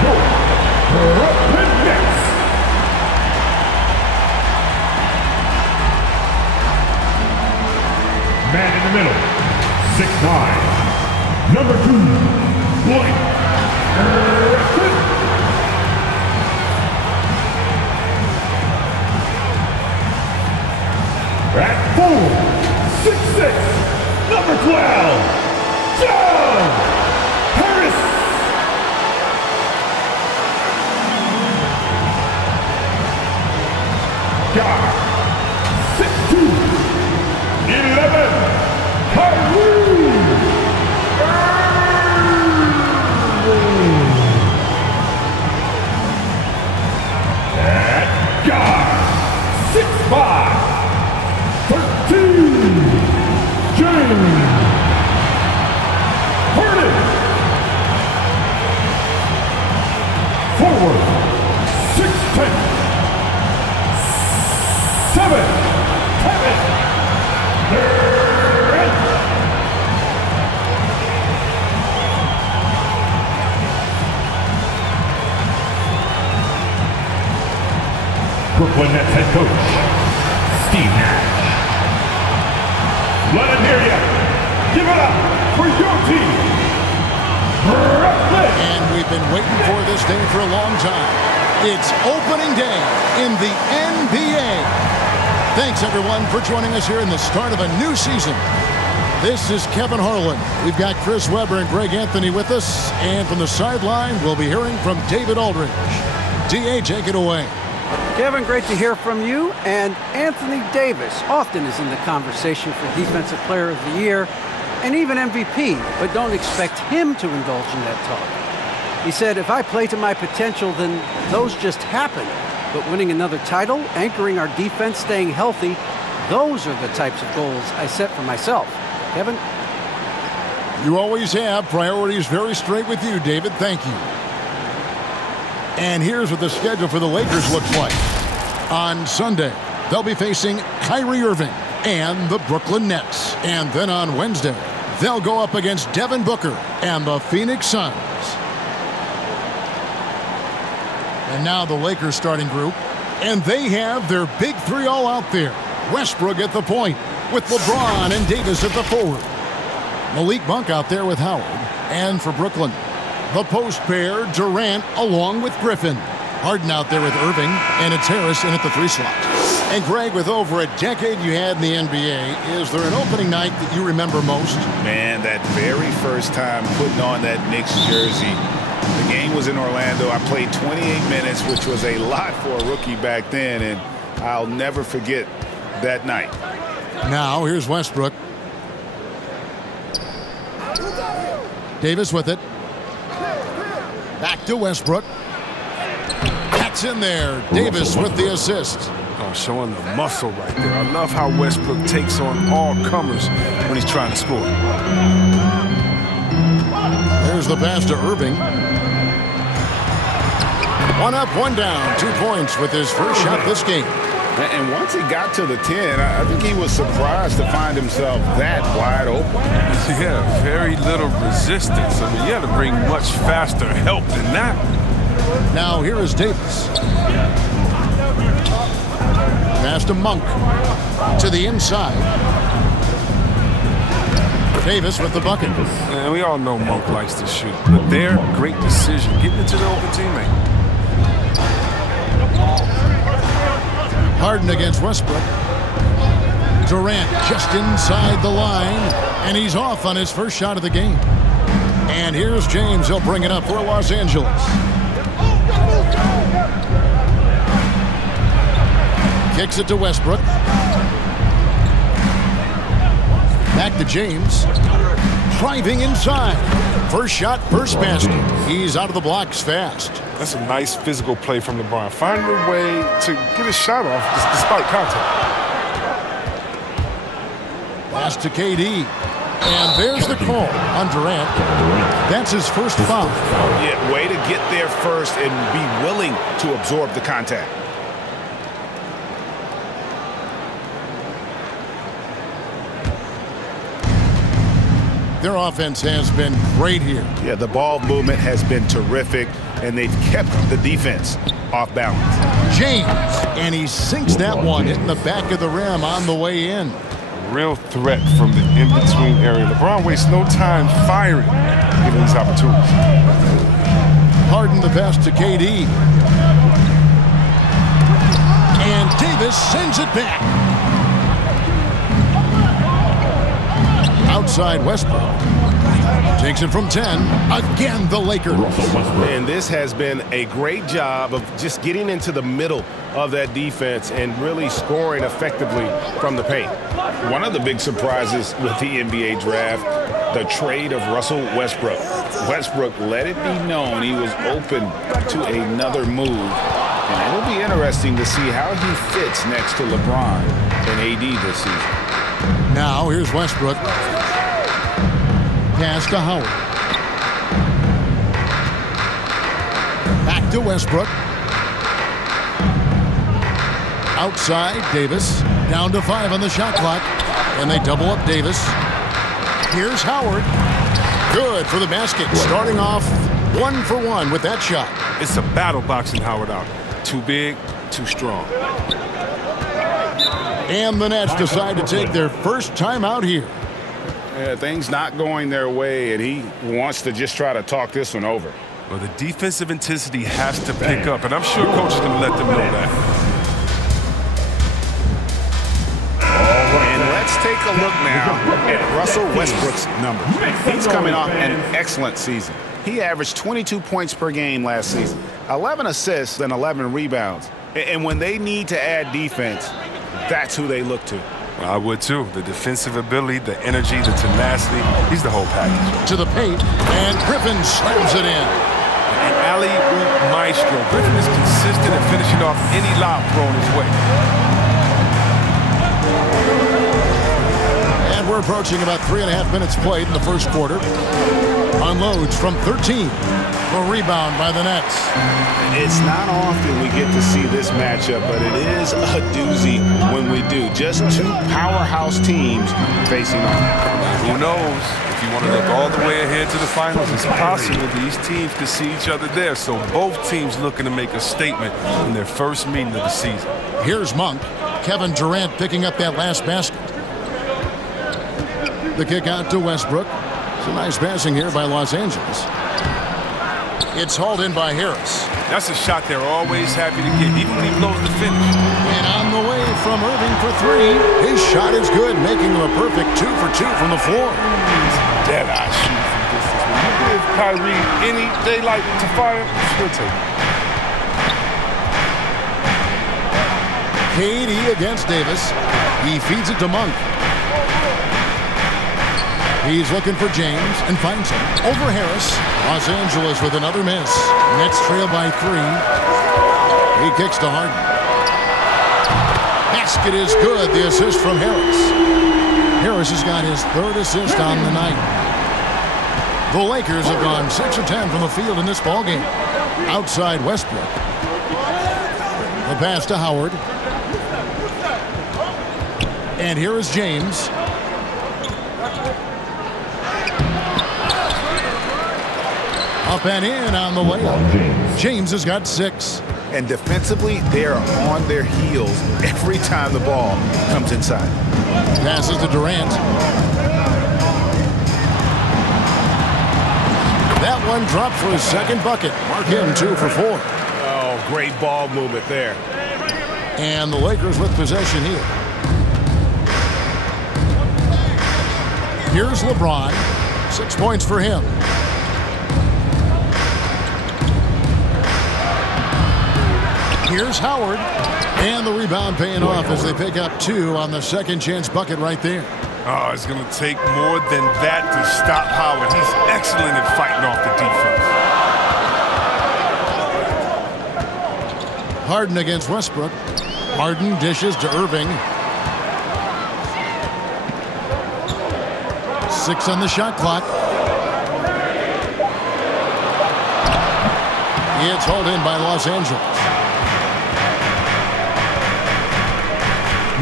for your Brooklyn Nets. Man in the middle, 6'9", number 2, Blake Griffin. At 4'6", number 12, John Harris. Guard, 6'2", 11, Kyrie. Irving. At guard, 6'5", 13, James Harden. Forward, 6'10", 7, Kevin Durant. Brooklyn Nets head coach, Steve Nash. Let him hear you. Give it up for your team, Brooklyn. And we've been waiting for this day for a long time. It's opening day in the NBA. Thanks, everyone, for joining us here in the start of a new season. This is Kevin Harlan. We've got Chris Webber and Greg Anthony with us. And from the sideline, we'll be hearing from David Aldridge. D.A., take it away. Kevin, great to hear from you. And Anthony Davis often is in the conversation for Defensive Player of the Year and even MVP, but don't expect him to indulge in that talk. He said, if I play to my potential, then those just happen. But winning another title, anchoring our defense, staying healthy, those are the types of goals I set for myself. Kevin? You always have priorities very straight with you, David. Thank you. And here's what the schedule for the Lakers looks like. On Sunday, they'll be facing Kyrie Irving and the Brooklyn Nets. And then on Wednesday, they'll go up against Devin Booker and the Phoenix Suns. And now the Lakers starting group. And they have their big three all out there. Westbrook at the point with LeBron and Davis at the forward. Malik Monk out there with Howard. And for Brooklyn, the post pair, Durant along with Griffin. Harden out there with Irving, and it's Harris in at the 3 slot. And Greg, with over a decade you had in the NBA, is there an opening night that you remember most? Man, that very first time putting on that Knicks jersey. The game was in Orlando. I played 28 minutes, which was a lot for a rookie back then, and I'll never forget that night. Now, here's Westbrook. Davis with it. Back to Westbrook. That's in there. Davis with the assist. Oh, showing the muscle right there. I love how Westbrook takes on all comers when he's trying to score. There's the pass to Irving. 1 up, 1 down. 2 points with his first shot this game. And once he got to the 10, I think he was surprised to find himself that wide open. Yeah, very little resistance. I mean, you had to bring much faster help than that. Now here is Davis. Pass to Monk. To the inside. Davis with the bucket. And we all know Monk likes to shoot, but their great decision, getting it to the open teammate. Harden against Westbrook. Durant just inside the line, and he's off on his first shot of the game. And here's James. He'll bring it up for Los Angeles. Kicks it to Westbrook. Back to James. Driving inside. First shot, first basket. He's out of the blocks fast. That's a nice physical play from LeBron. Finding a way to get a shot off despite contact. Pass to KD. And there's the call on Durant. That's his first foul. Yeah, way to get there first and be willing to absorb the contact. their offense has been great here. Yeah, the ball movement has been terrific, and they've kept the defense off balance. James, and he sinks that one in the back of the rim on the way in. Real threat from the in-between area. LeBron wastes no time firing, given these opportunities. Harden the pass to KD. And Davis sends it back. Outside Westbrook. Takes it from 10. Again, the Lakers. And this has been a great job of just getting into the middle of that defense and really scoring effectively from the paint. One of the big surprises with the NBA draft, the trade of Russell Westbrook. Westbrook let it be known he was open to another move. And it'll be interesting to see how he fits next to LeBron and AD this season. Now, here's Westbrook. Pass to Howard. Back to Westbrook. Outside, Davis. Down to 5 on the shot clock. And they double up Davis. Here's Howard. Good for the basket. Starting off 1 for 1 with that shot. It's a battle boxing Howard out. Too big, too strong. And the Nets decide to take their first time out here. Yeah, things not going their way, and he wants to just try to talk this one over. Well, the defensive intensity has to pick up, and I'm sure coach is going to let them know that. And let's take a look now at Russell Westbrook's numbers. He's coming off an excellent season. He averaged 22 points per game last season, 11 assists and 11 rebounds. And when they need to add defense, that's who they look to. Well, I would too. The defensive ability, the energy, the tenacity. He's the whole package. To the paint, and Griffin slams it in. An alley-oop maestro. Griffin is consistent at finishing off any lob thrown his way. And we're approaching about 3.5 minutes played in the first quarter. Unloads from 13. A rebound by the Nets. It's not often we get to see this matchup, but it is a doozy when we do. Just two powerhouse teams facing off. Who knows? If you want to look all the way ahead to the finals, it's possible these teams could see each other there. So both teams looking to make a statement in their first meeting of the season. Here's Monk. Kevin Durant picking up that last basket. The kick out to Westbrook. Some nice passing here by Los Angeles. It's hauled in by Harris. That's a shot they're always happy to get, even when he blows the finish. And on the way from Irving for 3. His shot is good, making him a perfect 2 for 2 from the floor. Dead-eye shoot from distance. When you give Kyrie any daylight to fire, he'll take it. KD against Davis. He feeds it to Monk. He's looking for James and finds him. Over Harris. Los Angeles with another miss. Nets trail by 3. He kicks to Harden. Basket is good. The assist from Harris. Harris has got his 3rd assist on the night. The Lakers have gone 6 of 10 from the field in this ballgame. Outside Westbrook. The pass to Howard. And here is James. Up and in on the layup. James has got 6. And defensively, they are on their heels every time the ball comes inside. Passes to Durant. That one dropped for his 2nd bucket. Mark him 2 for 4. Oh, great ball movement there. And the Lakers with possession here. Here's LeBron. 6 points for him. Here's Howard. And the rebound paying off as they pick up 2 on the 2nd chance bucket right there. Oh, it's going to take more than that to stop Howard. He's excellent at fighting off the defense. Harden against Westbrook. Harden dishes to Irving. 6 on the shot clock. It's hauled in by Los Angeles.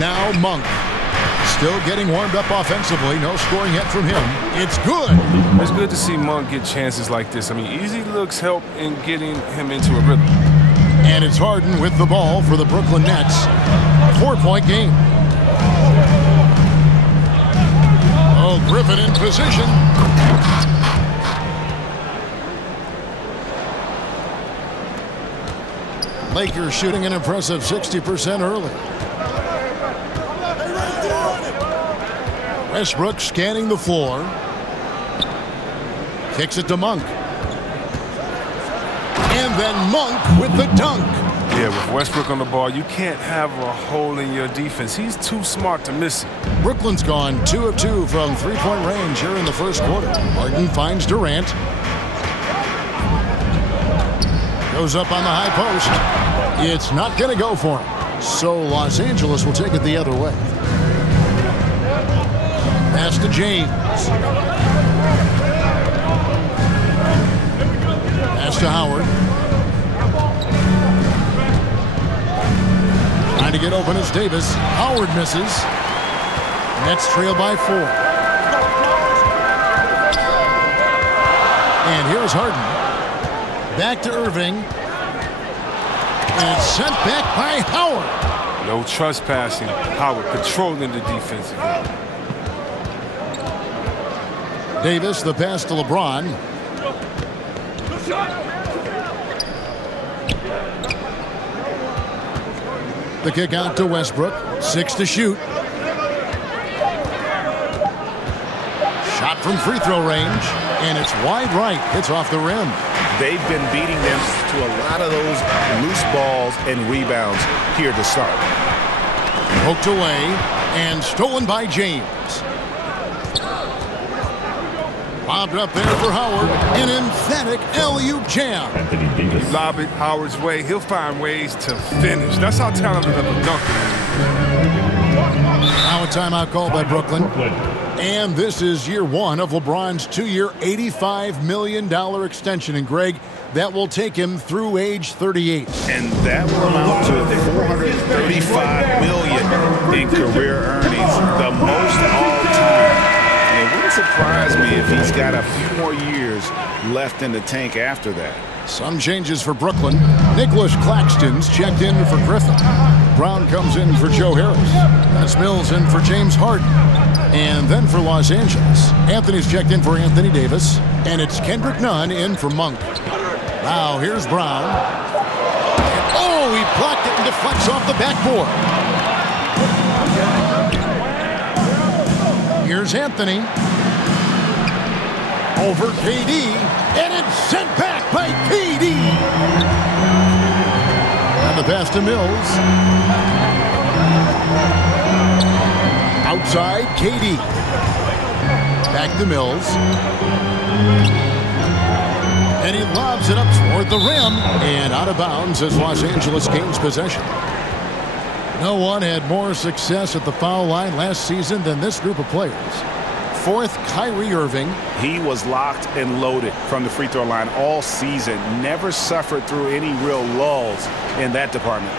Now Monk. Still getting warmed up offensively. No scoring yet from him. It's good. It's good to see Monk get chances like this. I mean, easy looks help in getting him into a rhythm. And it's Harden with the ball for the Brooklyn Nets. 4-point game. Oh, Griffin in position. Lakers shooting an impressive 60% early. Westbrook scanning the floor. Kicks it to Monk. And then Monk with the dunk. Yeah, with Westbrook on the ball, you can't have a hole in your defense. He's too smart to miss it. Brooklyn's gone 2 of 2 from three-point range here in the first quarter. Harden finds Durant. Goes up on the high post. It's not going to go for him. So Los Angeles will take it the other way. Pass to James. Pass to Howard. Trying to get open is Davis. Howard misses. Nets trail by 4. And here's Harden. Back to Irving. And it's sent back by Howard. No trespassing. Howard controlling the defensive end. Davis, the pass to LeBron. The kick out to Westbrook. 6 to shoot. Shot from free throw range. And it's wide right. It's off the rim. They've been beating them to a lot of those loose balls and rebounds here to start. Poked away and stolen by James. Bobbed up there for Howard. An emphatic alley-oop jam. You lob it Howard's way, he'll find ways to finish. That's how talented of a dunker. Now a timeout called by Brooklyn. And this is year 1 of LeBron's 2-year, $85 million extension. And Greg, that will take him through age 38. And that will amount to $435 million in career earnings, the most all time. And it wouldn't surprise me if he's got a few more years left in the tank after that. Some changes for Brooklyn. Nicholas Claxton's checked in for Griffin. Brown comes in for Joe Harris. That's Mills in for James Harden. And then for Los Angeles, Anthony's checked in for Anthony Davis. And it's Kendrick Nunn in for Monk. Now here's Brown. Oh, he blocked it and deflects off the backboard. Here's Anthony. Over KD. And it's sent back by KD. And the pass to Mills. Outside, KD. Back to Mills. And he lobs it up toward the rim. And out of bounds as Los Angeles gains possession. No one had more success at the foul line last season than this group of players. 4th, Kyrie Irving. He was locked and loaded from the free throw line all season. Never suffered through any real lulls in that department.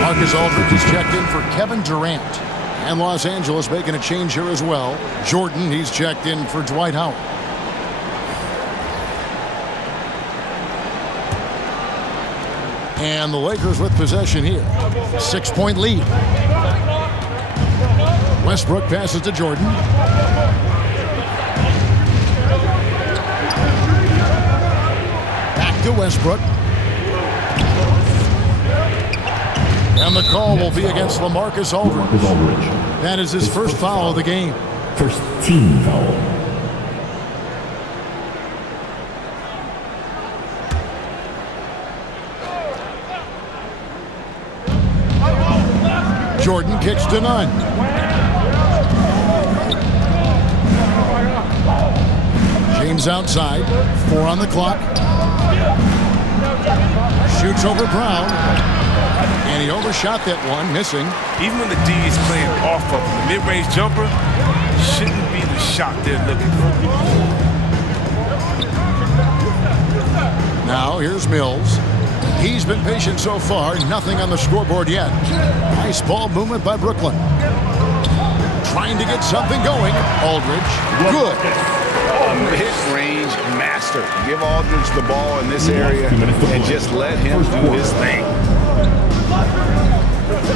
Marcus Aldridge is checked in for Kevin Durant. And Los Angeles making a change here as well. Jordan, he's checked in for Dwight Howard. And the Lakers with possession here. 6-point lead. Westbrook passes to Jordan. Back to Westbrook. And the call will be against LaMarcus Aldridge. That is his first foul of the game. First team foul. Jordan kicks to Nunn. James outside. 4 on the clock. Shoots over Brown. And he overshot that one, missing. Even when the D is playing off of him, the mid-range jumper shouldn't be the shot they're looking for. Now here's Mills. He's been patient so far. Nothing on the scoreboard yet. Nice ball movement by Brooklyn. Trying to get something going. Aldridge. Good. A mid-range master. Give Aldridge the ball in this area and just let him do his thing.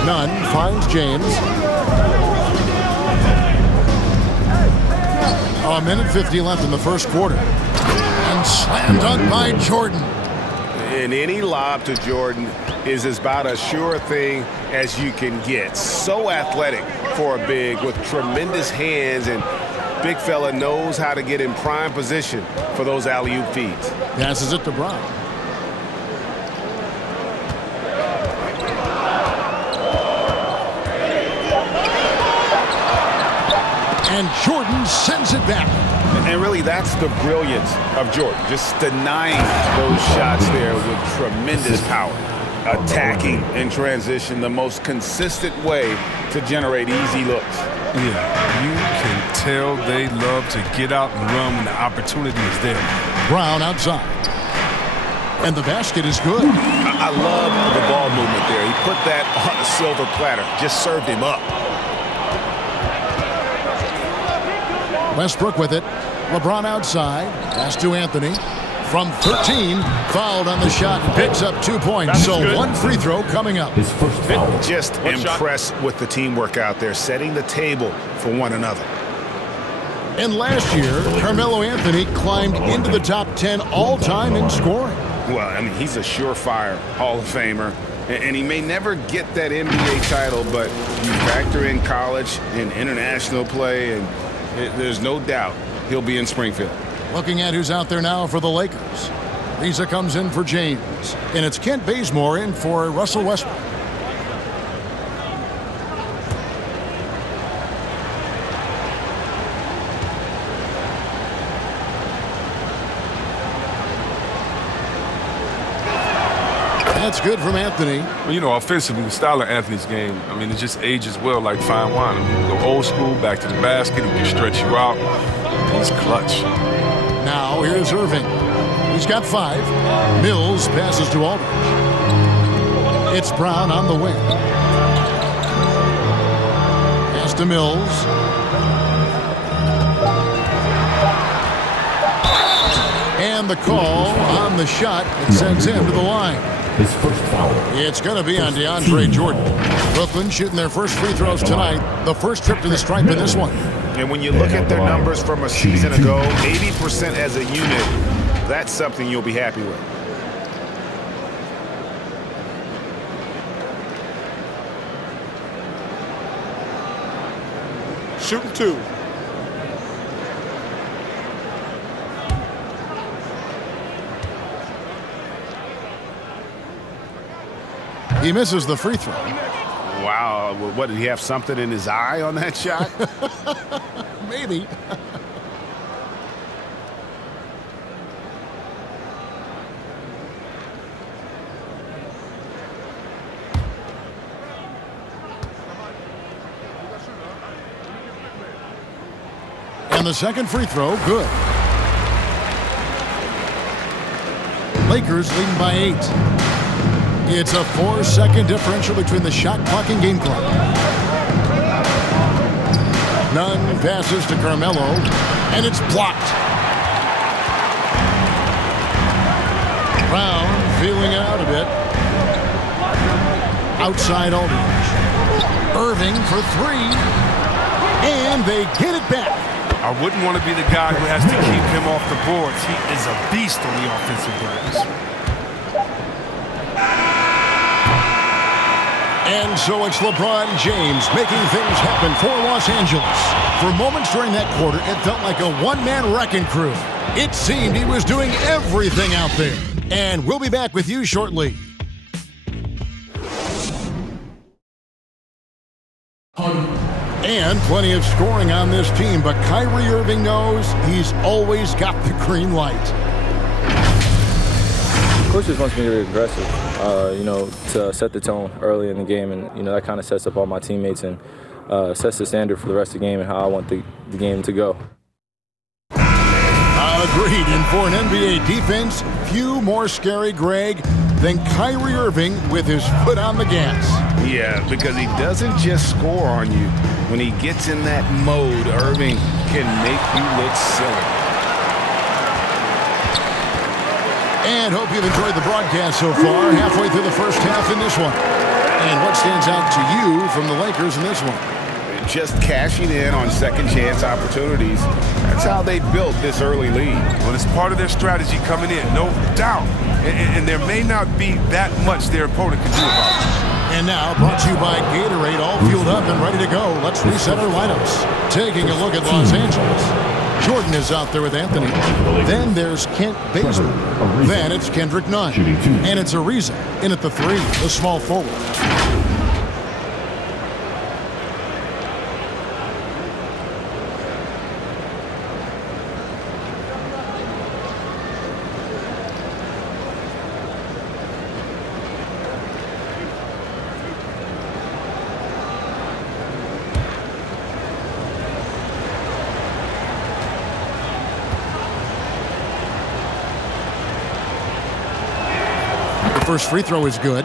Nunn finds James. A minute 50 left in the first quarter. And slam dunk by Jordan. And any lob to Jordan is about as sure a thing as you can get. So athletic for a big with tremendous hands, and big fella knows how to get in prime position for those alley-oop feeds. Passes it to Brown. And Jordan sends it back. And really, that's the brilliance of Jordan, just denying those shots there with tremendous power. Attacking in transition, the most consistent way to generate easy looks. Yeah, you can tell they love to get out and run when the opportunity is there. Brown outside. And the basket is good. I love the ball movement there. He put that on a silver platter, just served him up. Westbrook with it. LeBron outside. Pass to Anthony. From 13, fouled on the shot, picks up 2 points. So one free throw coming up. His first foul. Just impressed with the teamwork out there, setting the table for one another. And last year, Carmelo Anthony climbed into the top 10 all-time in scoring. Well, I mean, he's a surefire Hall of Famer. And he may never get that NBA title, but you factor in college and international play, and there's no doubt he'll be in Springfield. Looking at who's out there now for the Lakers. Lisa comes in for James. And it's Kent Bazemore in for Russell Westbrook. That's good from Anthony. Well, you know, offensively, the style of Anthony's game, I mean, it just ages well like fine wine. I mean, you go old school, back to the basket, he can stretch you out. He's clutch. Now here's Irving. He's got 5. Mills passes to Aldridge. It's Brown on the wing. Pass to Mills. And the call on the shot. It sends him to the line. His first foul. It's going to be on DeAndre Jordan. Brooklyn shooting their first free throws tonight. The first trip to the stripe in this one. And when you look at their numbers from a season ago, 80% as a unit, that's something you'll be happy with. Shooting 2. He misses the free throw. Wow, what, did he have something in his eye on that shot? Maybe. And the second free throw, good. Lakers leading by 8. It's a 4-second differential between the shot clock and game clock. Nunn passes to Carmelo, and it's blocked. Brown feeling out a bit. Outside Aldridge. Irving for 3. And they get it back. I wouldn't want to be the guy who has to keep him off the boards. He is a beast on the offensive glass. And so it's LeBron James making things happen for Los Angeles. For moments during that quarter, it felt like a one-man wrecking crew. It seemed he was doing everything out there. And we'll be back with you shortly. And plenty of scoring on this team, but Kyrie Irving knows he's always got the green light. Coach just wants me to be aggressive, to set the tone early in the game, and that kind of sets up all my teammates and sets the standard for the rest of the game and how I want the game to go. A Agreed, and for an NBA defense, few more scary, Greg, than Kyrie Irving with his foot on the gas. Yeah, because he doesn't just score on you. When he gets in that mode, Irving can make you look silly. And hope you've enjoyed the broadcast so far, halfway through the first half in this one. And what stands out to you from the Lakers in this one? Just cashing in on second chance opportunities. That's how they built this early lead. Well, it's part of their strategy coming in, no doubt. And there may not be that much their opponent can do about it. And now, brought to you by Gatorade, all fueled up and ready to go. Let's reset our lineups. Taking a look at Los Angeles. Jordan is out there with Anthony. Then there's Kent Bazemore. Then it's Kendrick Nunn. And it's Ariza in at the 3, the small forward. First free throw is good.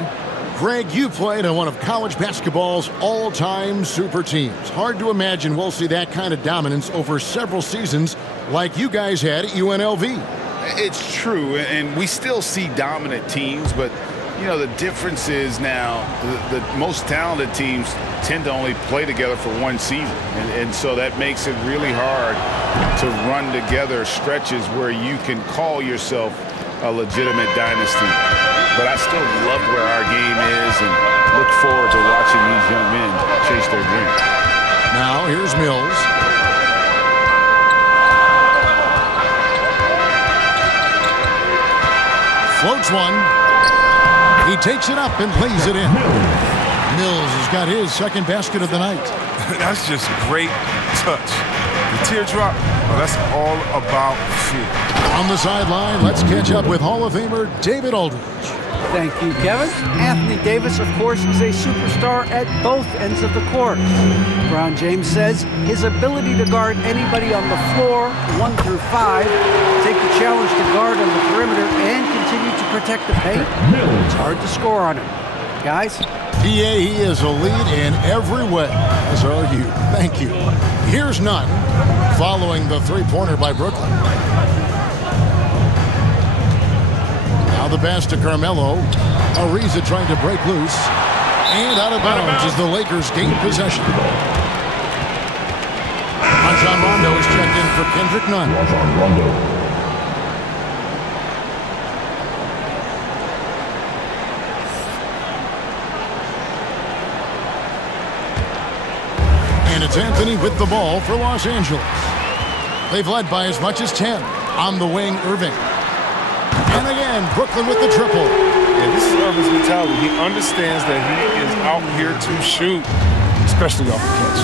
Greg, you played on one of college basketball's all-time super teams. Hard to imagine we'll see that kind of dominance over several seasons like you guys had at UNLV. It's true, and we still see dominant teams, but, you know, the difference is now the most talented teams tend to only play together for one season, and so that makes it really hard to run together stretches where you can call yourself a legitimate dynasty. But I still love where our game is and look forward to watching these young men chase their dream. Now, here's Mills. Floats one. He takes it up and plays it in. Mills has got his second basket of the night. That's just great touch. The teardrop, well, that's all about feel. On the sideline, let's catch up with Hall of Famer David Aldridge. Thank you, Kevin. Anthony Davis, of course, is a superstar at both ends of the court. LeBron James says his ability to guard anybody on the floor, 1 through 5, take the challenge to guard on the perimeter and continue to protect the paint, it's hard to score on him. Guys? PA, he is a lead in every way, as are you. Thank you. Here's Nunn, following the three-pointer by Brooklyn. Now the pass to Carmelo. Ariza trying to break loose. And out of bounds as the Lakers gain possession. Rajon Rondo is checked in for Kendrick Nunn. Rajon Rondo. And it's Anthony with the ball for Los Angeles. They've led by as much as 10. On the wing, Irving. And again, Brooklyn with the triple. Yeah, this is Irving's mentality. He understands that he is out here to shoot, especially off the catch.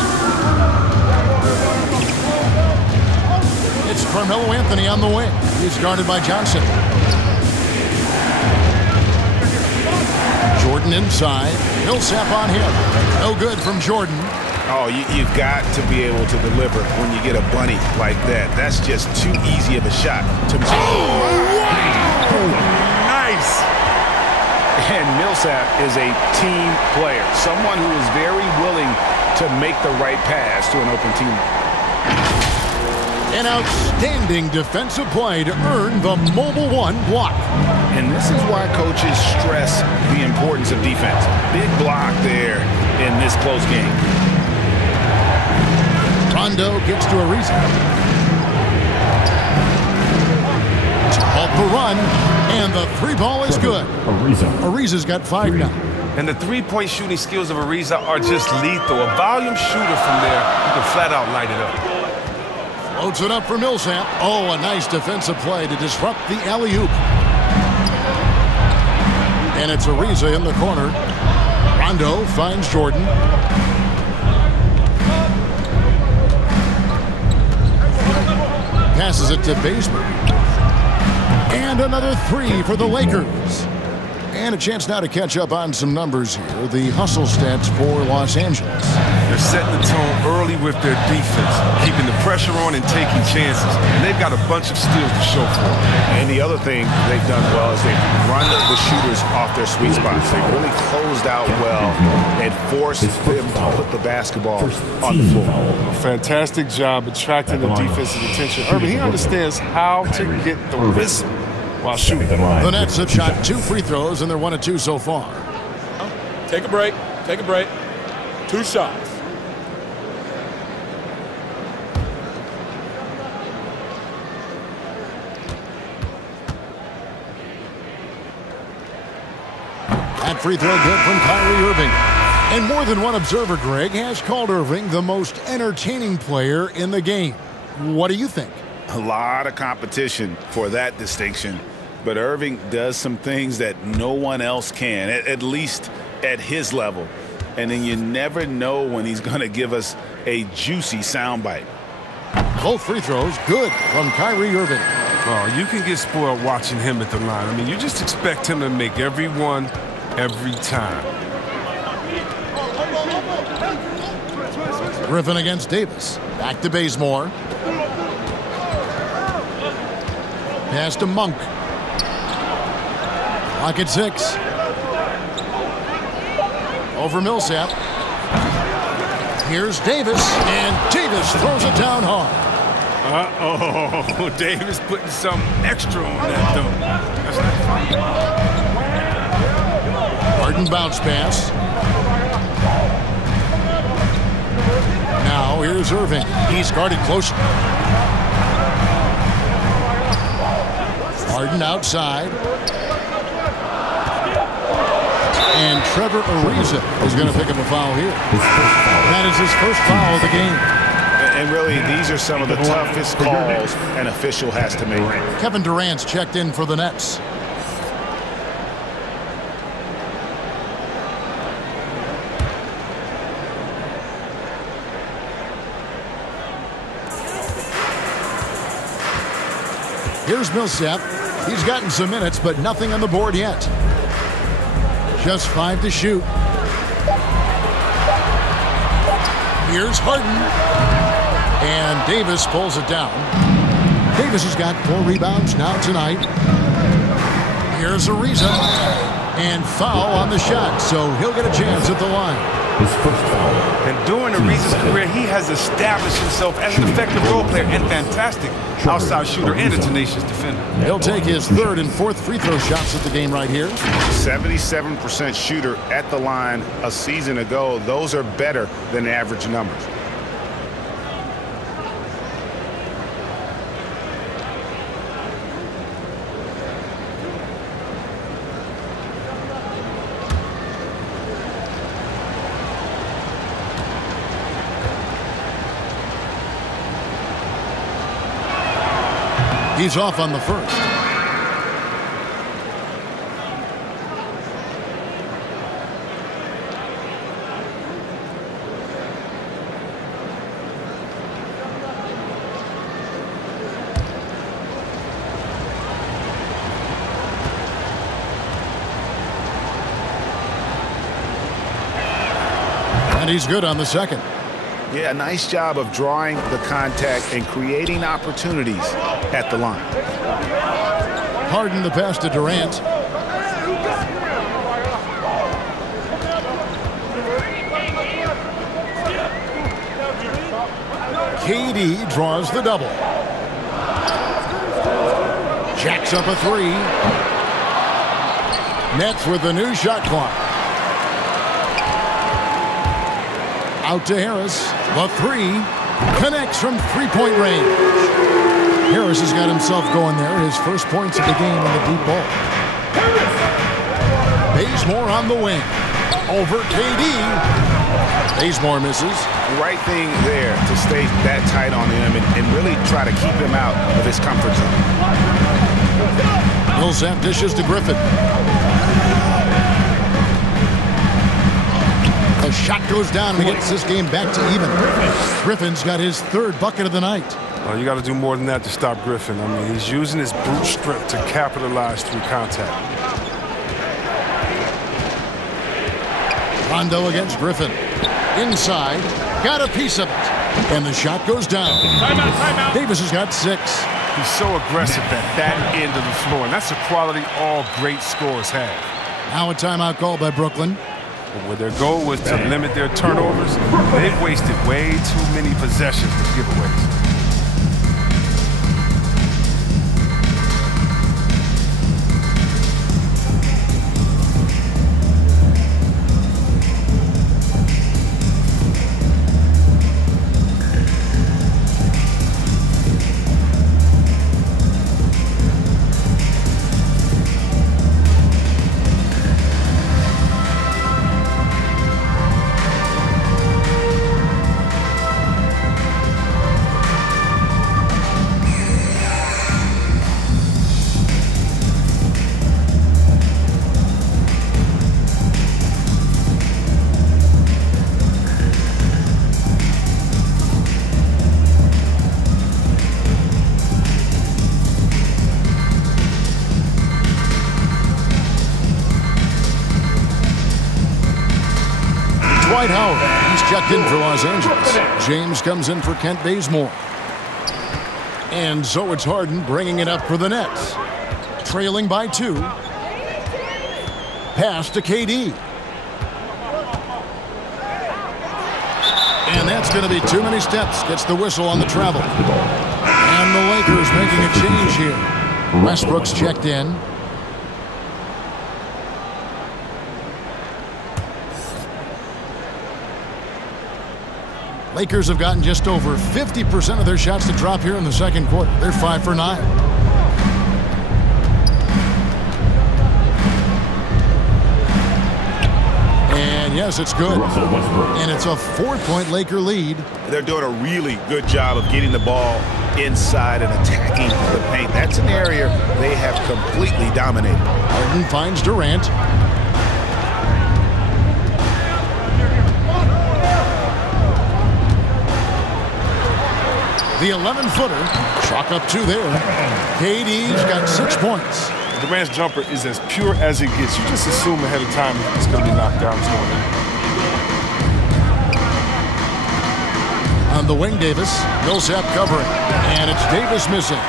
It's Carmelo Anthony on the wing. He's guarded by Johnson. Jordan inside. Millsap on him. No good from Jordan. Oh, you've got to be able to deliver when you get a bunny like that. That's just too easy of a shot to miss. Nice. And Millsap is a team player, someone who is very willing to make the right pass to an open teammate. An outstanding defensive play to earn the Mobile One block. And this is why coaches stress the importance of defense. Big block there in this close game. Rondo gets to Ariza. To halt the run, and the three ball is good. Ariza's got 5 now. And the three-point shooting skills of Ariza are just lethal. A volume shooter from there, you can flat out light it up. Floats it up for Millsap. Oh, a nice defensive play to disrupt the alley-oop. And it's Ariza in the corner. Rondo finds Jordan. Passes it to Bazemore. And another 3 for the Lakers. And a chance now to catch up on some numbers here. The hustle stats for Los Angeles. They're setting the tone early with their defense, keeping the pressure on and taking chances. And they've got a bunch of steals to show for it. And the other thing they've done well is they've run the shooters off their sweet spots. They really closed out well and forced them to put the basketball on the floor. Fantastic job attracting the defense's attention. Irving, he understands how to get the whistle while shooting. The Nets have shot 2 free throws, and they're 1 of 2 so far. Take a break. Take a break. 2 shots. That free throw good from Kyrie Irving. And more than one observer, Greg, has called Irving the most entertaining player in the game. What do you think? A lot of competition for that distinction. But Irving does some things that no one else can, at least at his level. And then you never know when he's going to give us a juicy soundbite. Both free throws good from Kyrie Irving. Oh, you can get spoiled watching him at the line. I mean, you just expect him to make every one, every time. Griffin against Davis. Back to Bazemore. Pass to Monk. Clock at 6. Over Millsap. Here's Davis, and Davis throws it down hard. Uh-oh, Davis putting some extra on that, though. That's not fun. Harden bounce pass. Now here's Irving. He's guarded closely. Harden outside. And Trevor Ariza is going to pick up a foul here. That is his first foul of the game. And really, these are some of the toughest calls an official has to make. Kevin Durant's checked in for the Nets. Here's Millsap. He's gotten some minutes, but nothing on the board yet. Just 5 to shoot. Here's Harden. And Davis pulls it down. Davis has got 4 rebounds now tonight. Here's Ariza. And foul on the shot, so he'll get a chance at the line. His first foul. And during Ariza's career, he has established himself as an effective role player and fantastic outside shooter and a tenacious defender. He'll take his 3rd and 4th free throw shots at the game right here. 77% shooter at the line a season ago. Those are better than average numbers. He's off on the first. And he's good on the second. Yeah, nice job of drawing the contact and creating opportunities at the line. Harden the pass to Durant. KD draws the double. Jacks up a 3. Nets with the new shot clock. Out to Harris. The 3 connects from 3-point range. Harris has got himself going there. His first points of the game in the deep ball. Bazemore on the wing. Over KD. Bazemore misses. Right thing there to stay that tight on him and really try to keep him out of his comfort zone. Millsap dishes to Griffin. The shot goes down and gets this game back to even. Griffin's got his 3rd bucket of the night. You got to do more than that to stop Griffin. I mean, he's using his brute strength to capitalize through contact. Rondo against Griffin. Inside. Got a piece of it. And the shot goes down. Timeout, timeout. Davis has got 6. He's so aggressive at that end of the floor, and that's a quality all great scorers have. Now a timeout called by Brooklyn. Where their goal was to limit their turnovers, they've wasted way too many possessions with giveaways. Dwight Howard, he's checked in for Los Angeles. James comes in for Kent Bazemore. And so it's Harden bringing it up for the Nets. Trailing by 2. Pass to KD. And that's going to be too many steps. Gets the whistle on the travel. And the Lakers making a change here. Westbrook's checked in. Lakers have gotten just over 50% of their shots to drop here in the second quarter. They're 5 for 9. And yes, it's good. And it's a 4-point Laker lead. They're doing a really good job of getting the ball inside and attacking the paint. That's an area they have completely dominated. Harden finds Durant. The 11-footer, chalk up 2 there. KD's got 6 points. Durant's jumper is as pure as it gets. You just assume ahead of time it's going to be knocked down. It's going in. On the wing, Davis. Millsap covering. And it's Davis missing.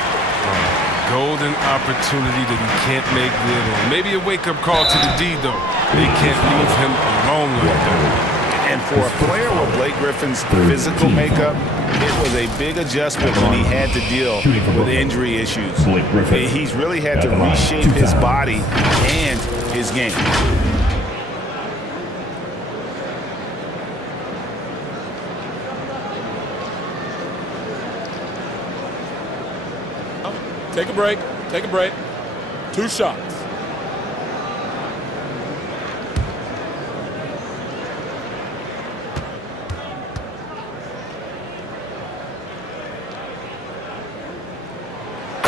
Golden opportunity that he can't make good on. Maybe a wake-up call to the D, though. They can't leave him alone like that. And for a player with Blake Griffin's physical makeup, it was a big adjustment when he had to deal with injury issues. He's really had to reshape his body and his game. Take a break. Take a break. 2 shots.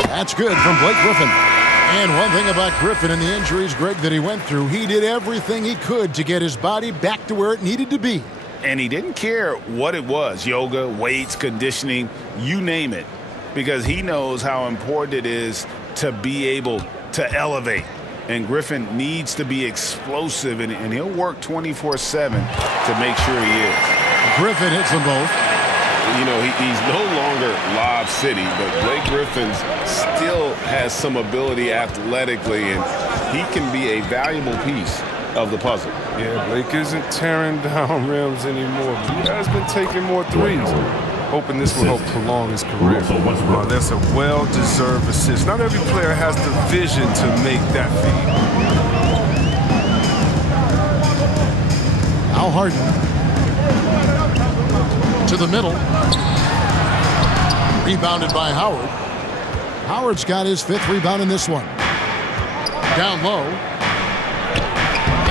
That's good from Blake Griffin. And one thing about Griffin and the injuries, Greg, that he went through, he did everything he could to get his body back to where it needed to be. And he didn't care what it was, yoga, weights, conditioning, you name it, because he knows how important it is to be able to elevate. And Griffin needs to be explosive, and he'll work 24/7 to make sure he is. Griffin hits them both. You know, he's no longer Lob City, but Blake Griffin still has some ability athletically, and he can be a valuable piece of the puzzle. Yeah, Blake isn't tearing down rims anymore. He has been taking more threes. Hoping this will help prolong his career. That's a well-deserved assist. Not every player has the vision to make that feed. Now Harden. To the middle. Rebounded by Howard. Howard's got his 5th rebound in this one. Down low.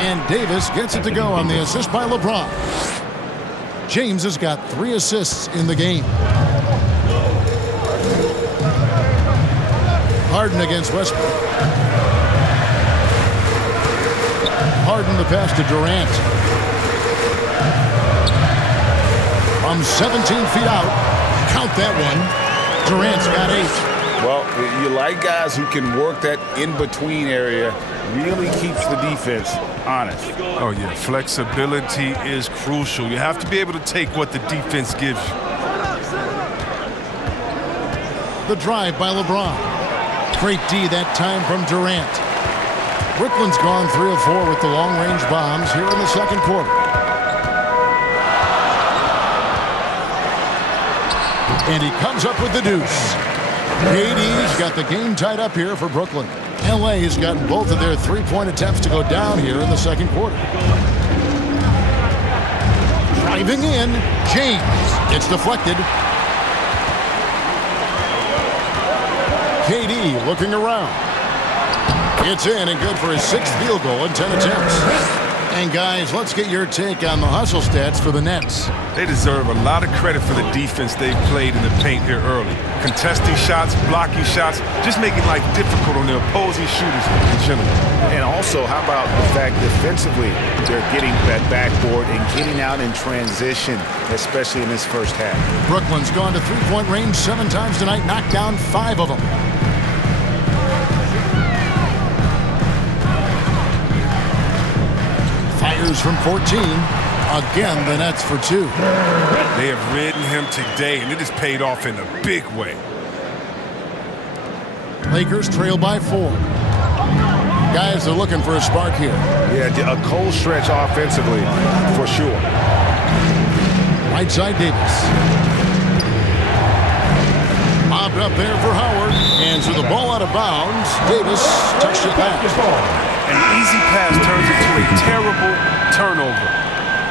And Davis gets it to go on the assist by LeBron. James has got 3 assists in the game. Harden against Westbrook. Harden the pass to Durant. From 17 feet out. Count that one. Durant's got 8. Well, you like guys who can work that in-between area, really keeps the defense honest. Oh, yeah. Flexibility is crucial. You have to be able to take what the defense gives you. The drive by LeBron. Great D that time from Durant. Brooklyn's gone 3 of 4 with the long-range bombs here in the second quarter. And he comes up with the deuce. KD's got the game tied up here for Brooklyn. LA has gotten both of their three-point attempts to go down here in the second quarter. Driving in, James. It's deflected. KD looking around. It's in and good for his 6th field goal in 10 attempts. And guys, let's get your take on the hustle stats for the Nets. They deserve a lot of credit for the defense they've played in the paint here early. Contesting shots, blocking shots, just making life difficult on the opposing shooters in general. And also, how about the fact defensively, they're getting that backboard and getting out in transition, especially in this first half. Brooklyn's gone to three-point range 7 times tonight, knocked down 5 of them. Fires from 14. Again, the Nets for 2. They have ridden him today, and it has paid off in a big way. Lakers trail by 4. Guys are looking for a spark here. Yeah, a cold stretch offensively, for sure. Right side, Davis. Mobbed up there for Howard. Hands with the ball out of bounds. Davis touched it back. An easy pass turns into a terrible turnover.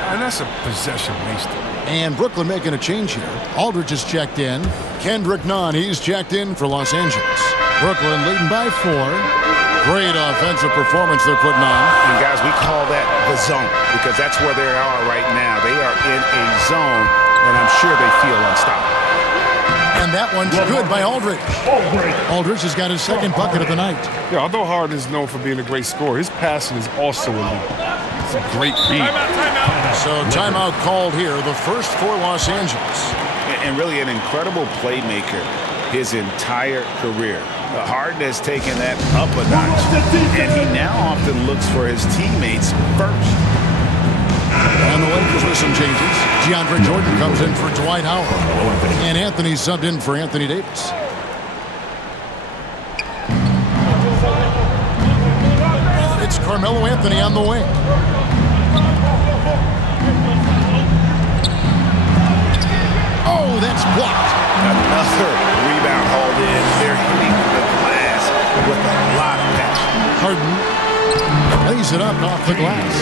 And that's a possession wasted. And Brooklyn making a change here. Aldridge is checked in. Kendrick Nunn, he's checked in for Los Angeles. Brooklyn leading by 4. Great offensive performance they're putting on. And guys, we call that the zone because that's where they are right now. They are in a zone, and I'm sure they feel unstoppable. And that one's good by Aldridge. Aldridge has got his 2nd bucket of the night. Yeah, although Harden is known for being a great scorer, his passing is also elite. It's a great read. So timeout called here, the first for Los Angeles. And really an incredible playmaker his entire career. Harden has taken that up a notch, and he now often looks for his teammates first. And the Lakers with some changes. DeAndre Jordan comes in for Dwight Howard. And Anthony subbed in for Anthony Davis. It's Carmelo Anthony on the wing. Oh, that's blocked. Another rebound hauled in. They're hitting the glass with a lot of passion. Harden lays it up off the glass.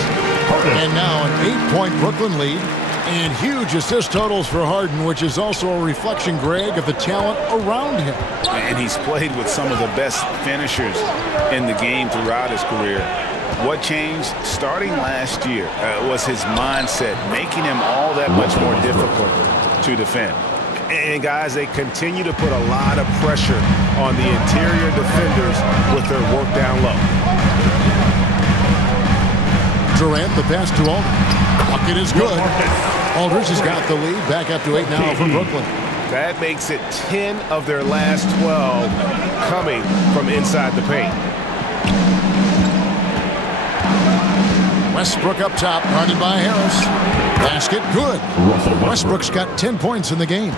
And now an 8-point Brooklyn lead. And huge assist totals for Harden, which is also a reflection, Greg, of the talent around him. And he's played with some of the best finishers in the game throughout his career. What changed starting last year was his mindset, making him all that much more difficult to defend. And guys, they continue to put a lot of pressure on the interior defenders with their work down low. Durant, the pass to Aldridge. Bucket is good. Aldridge has got the lead, back up to 8 now for Brooklyn. That makes it 10 of their last 12 coming from inside the paint. Westbrook up top, guarded by Harris. Basket, good. Westbrook's got 10 points in the game.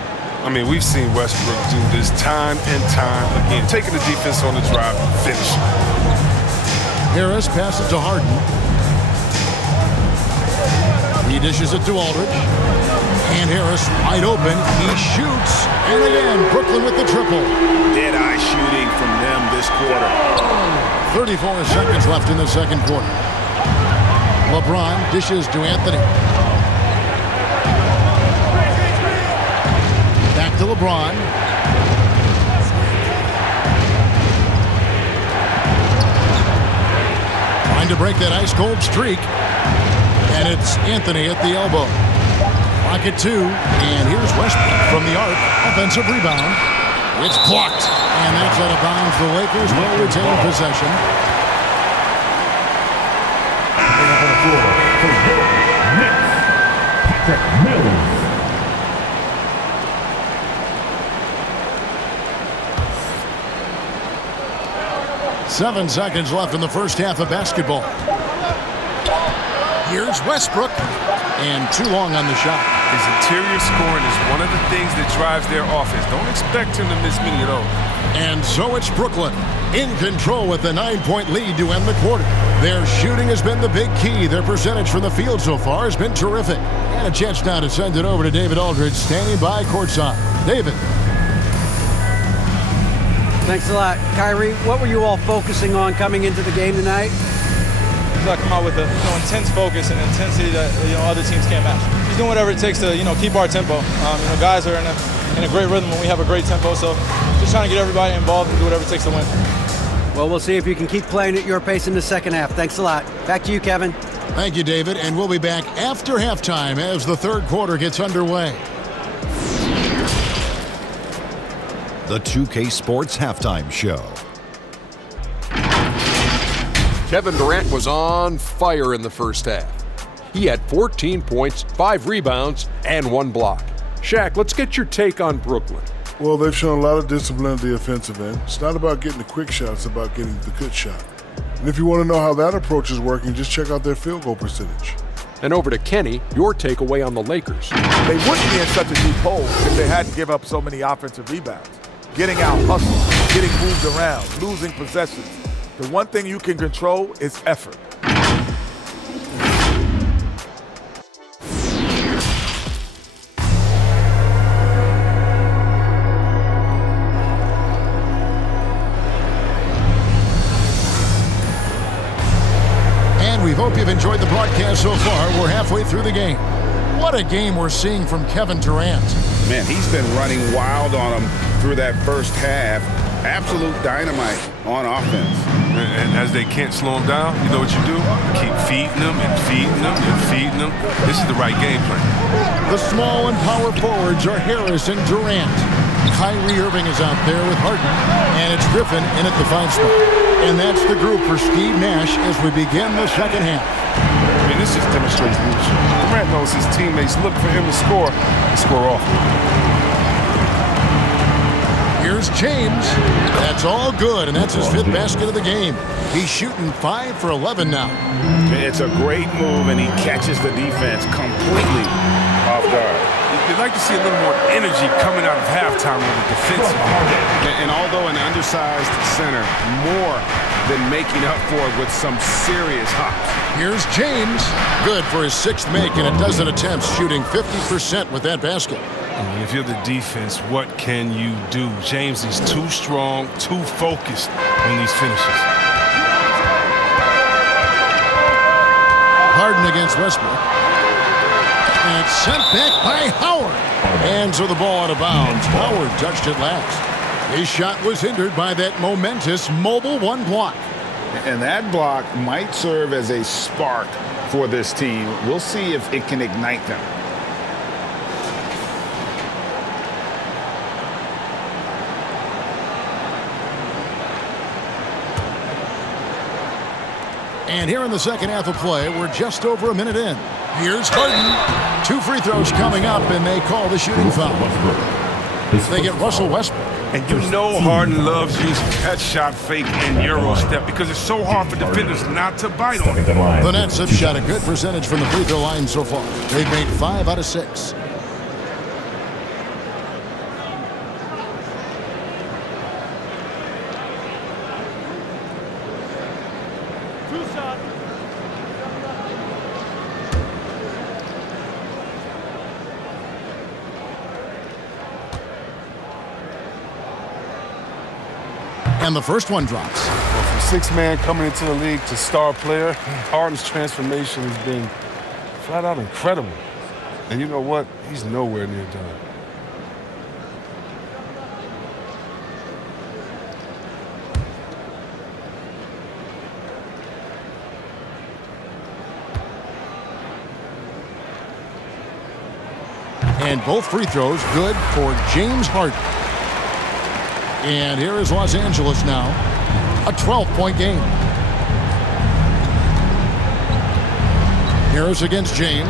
I mean, we've seen Westbrook do this time and time again, taking the defense on the drive, finish. Harris passes to Harden. He dishes it to Aldridge. And Harris wide open. He shoots. And again, Brooklyn with the triple. Dead-eye shooting from them this quarter. 34 seconds left in the second quarter. LeBron dishes to Anthony. Back to LeBron. Trying to break that ice-cold streak. And it's Anthony at the elbow. Pocket 2. And here's Westbrook from the arc. Offensive rebound. It's blocked. And that's out of bounds. The Lakers will retain possession. Mills. 7 seconds left in the first half of basketball. Here's Westbrook. And too long on the shot. His interior scoring is one of the things that drives their offense. Don't expect him to miss many of those. And so it's Brooklyn in control with the 9-point lead to end the quarter. Their shooting has been the big key. Their percentage from the field so far has been terrific. And a chance now to send it over to David Aldridge, standing by courtside. David. Thanks a lot. Kyrie, what were you all focusing on coming into the game tonight? I come out with a intense focus and intensity that other teams can't match. Just doing whatever it takes to keep our tempo. Guys are in a great rhythm when we have a great tempo. So just trying to get everybody involved and do whatever it takes to win. Well, we'll see if you can keep playing at your pace in the second half. Thanks a lot. Back to you, Kevin. Thank you, David. And we'll be back after halftime as the third quarter gets underway. The 2K Sports Halftime Show. Kevin Durant was on fire in the first half. He had 14 points, 5 rebounds, and 1 block. Shaq, let's get your take on Brooklyn. Well, they've shown a lot of discipline at the offensive end. It's not about getting the quick shot, it's about getting the good shot. And if you want to know how that approach is working, just check out their field goal percentage. And over to Kenny, your takeaway on the Lakers. They wouldn't be in such a deep hole if they hadn't given up so many offensive rebounds. Getting out hustled, getting moved around, losing possessions. The one thing you can control is effort. And we hope you've enjoyed the broadcast so far. We're halfway through the game. What a game we're seeing from Kevin Durant. Man, he's been running wild on him through that first half. Absolute dynamite on offense. And as they can't slow him down, you know what you do? Keep feeding them and feeding them and feeding them. This is the right game plan. The small and power forwards are Harris and Durant. Kyrie Irving is out there with Harden, and it's Griffin in at the 5 spot. And that's the group for Steve Nash as we begin the second half. I mean, this just demonstrates leadership. Durant knows his teammates look for him to score and score off. Here's James. That's all good, and that's his 5th basket of the game. He's shooting 5 for 11 now. It's a great move, and he catches the defense completely off guard. You'd like to see a little more energy coming out of halftime on the defensive end. And although an undersized center, more than making up for it with some serious hops. Here's James. Good for his 6th make and a dozen attempts, shooting 50% with that basket. I mean, if you're the defense, what can you do? James is too strong, too focused on these finishes. Harden against Westbrook. And it's sent back by Howard. And so the ball out of bounds. Howard touched it last. His shot was hindered by that momentous mobile 1 block. And that block might serve as a spark for this team. We'll see if it can ignite them. And here in the second half of play, we're just over a minute in. Here's Harden. 2 free throws coming up, and they call the shooting foul. They get Russell Westbrook. And you know Harden loves using that shot fake and Euro step because it's so hard for defenders not to bite on it. The Nets have shot a good percentage from the free throw line so far. They've made 5 out of 6. And the first one drops. Well, from 6-man coming into the league to star player, Harden's transformation has been flat out incredible. And you know what? He's nowhere near done. And both free throws good for James Harden. And here is Los Angeles now. A 12-point game. Harris against James.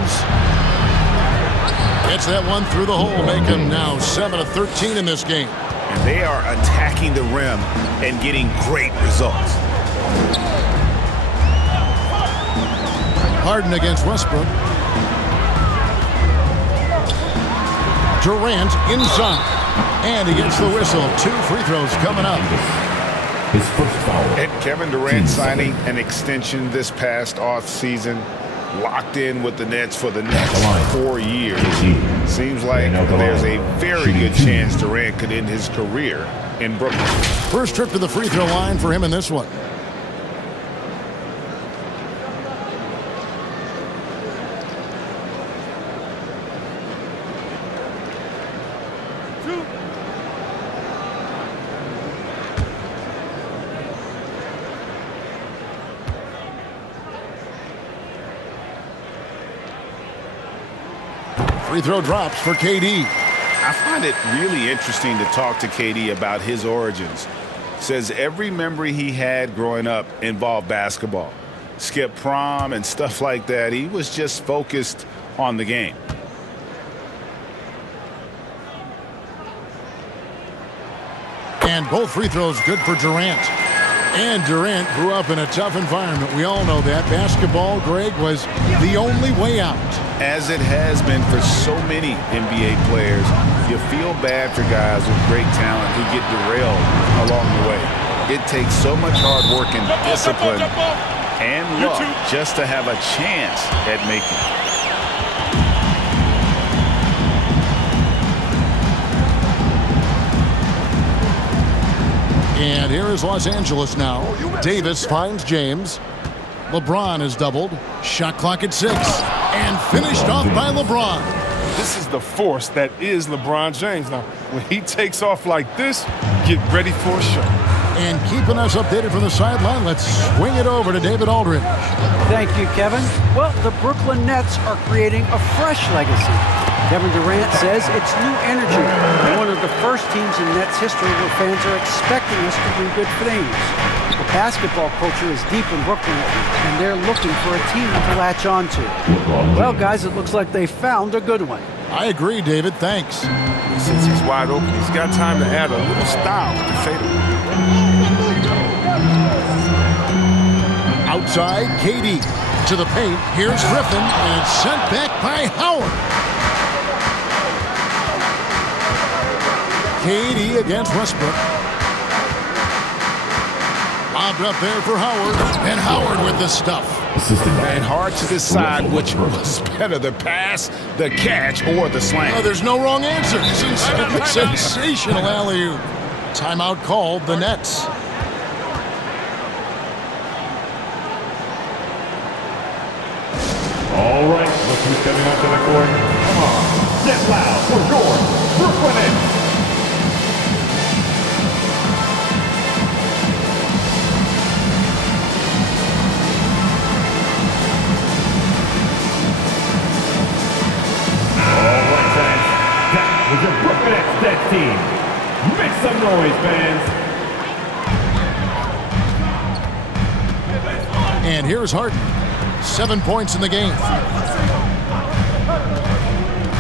Gets that one through the hole, make him now 7 of 13 in this game. And they are attacking the rim and getting great results. Harden against Westbrook. Durant inside. And he gets the whistle. 2 free throws coming up. His first foul. And Kevin Durant signing an extension this past offseason, locked in with the Nets for the next 4 years. Seems like there's a very good chance Durant could end his career in Brooklyn. First trip to the free throw line for him in this one. Free throw drops for KD. I find it really interesting to talk to KD about his origins. Says every memory he had growing up involved basketball. Skip prom and stuff like that. He was just focused on the game. And both free throws good for Durant. And Durant grew up in a tough environment. We all know that. Basketball, Greg, was the only way out. As it has been for so many NBA players, you feel bad for guys with great talent who get derailed along the way. It takes so much hard work and discipline and luck just to have a chance at making it. And here is Los Angeles now. Davis finds James. LeBron is doubled. Shot clock at 6. And finished off by LeBron. This is the force that is LeBron James. Now, when he takes off like this, get ready for a show. And keeping us updated from the sideline, let's swing it over to David Aldridge. Thank you, Kevin. Well, the Brooklyn Nets are creating a fresh legacy. Kevin Durant says it's new energy. One of the first teams in Nets history where fans are expecting us to do good things. The basketball culture is deep in Brooklyn, and they're looking for a team to latch on to. Well, guys, it looks like they found a good one. I agree, David. Thanks. Since he's wide open, he's got time to add a little style with the fadeaway. Outside, KD to the paint. Here's Griffin, and it's sent back by Howard. KD against Westbrook. Lobbed up there for Howard, and Howard with the stuff. And hard to decide which was better, the pass, the catch, or the slam. Oh, there's no wrong answer. Sensational alley-oop. Timeout called, the Nets. All right, look who's stepping onto the court. Come on, get loud for your Brooklyn Nets. With your Brooklyn Nets team. Make some noise, fans. And here's Harden. 7 points in the game.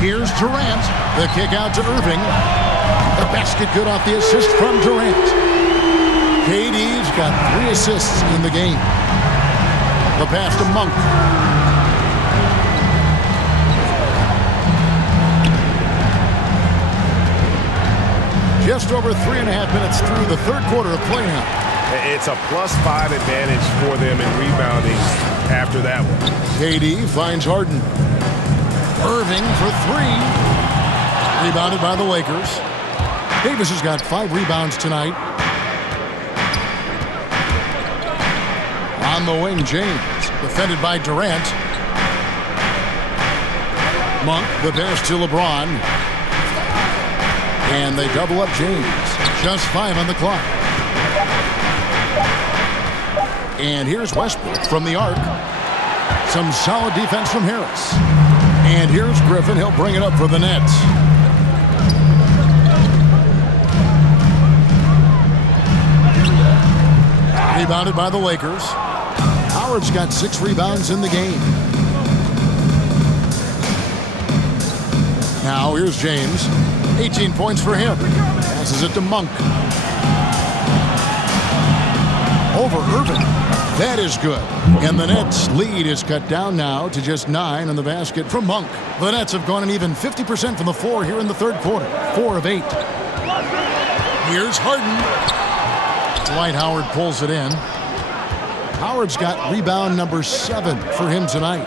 Here's Durant. The kick out to Irving. The basket good off the assist from Durant. KD's got 3 assists in the game. The pass to Monk. Just over 3.5 minutes through the third quarter of play now. It's a +5 advantage for them in rebounding after that one. KD finds Harden. Irving for 3. Rebounded by the Lakers. Davis has got 5 rebounds tonight. On the wing, James. Defended by Durant. Monk, the pass to LeBron. And they double up James. Just 5 on the clock. And here's Westbrook from the arc. Some solid defense from Harris. And here's Griffin. He'll bring it up for the Nets. Rebounded by the Lakers. Howard's got 6 rebounds in the game. Now here's James. 18 points for him. Passes it to Monk. Over Irving. That is good. And the Nets' lead is cut down now to just 9 on the basket from Monk. The Nets have gone an even 50% from the floor here in the third quarter. 4 of 8. Here's Harden. Dwight Howard pulls it in. Howard's got rebound number 7 for him tonight.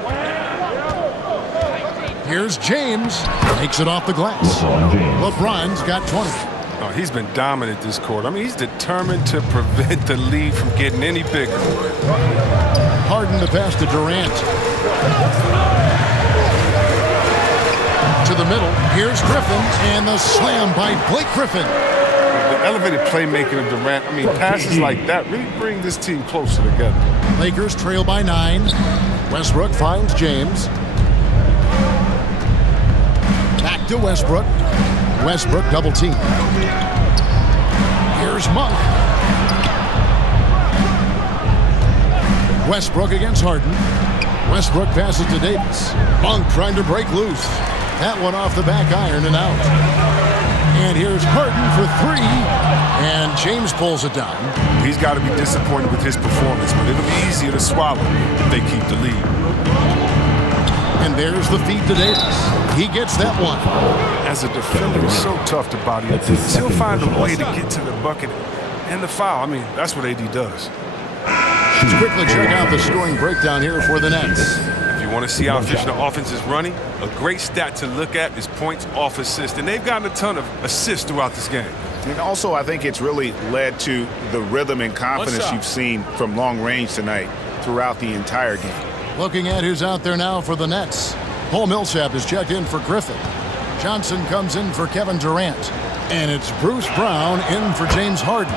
Here's James. Takes it off the glass. LeBron's got 20. Oh, he's been dominant this quarter. I mean, he's determined to prevent the lead from getting any bigger. Harden to pass to Durant. To the middle. Here's Griffin. And the slam by Blake Griffin. The elevated playmaking of Durant, I mean, passes like that really bring this team closer together. Lakers trail by 9. Westbrook finds James. Back to Westbrook. Westbrook double team. Here's Monk. Westbrook against Harden. Westbrook passes to Davis. Monk trying to break loose. That one off the back iron and out. And here's Harden for 3. And James pulls it down. He's got to be disappointed with his performance, but it'll be easier to swallow if they keep the lead. And there's the feed to Davis. He gets that one. As a defender, it's so tough to body up. He'll find a way to get to the bucket and the foul. I mean, that's what AD does. Let's quickly check out the scoring breakdown here for the Nets. If you want to see how efficient the offense is running, a great stat to look at is points off assist. And they've gotten a ton of assists throughout this game. And also, I think it's really led to the rhythm and confidence you've seen from long range tonight throughout the entire game. Looking at who's out there now for the Nets. Paul Millsap is checked in for Griffin. Johnson comes in for Kevin Durant. And it's Bruce Brown in for James Harden.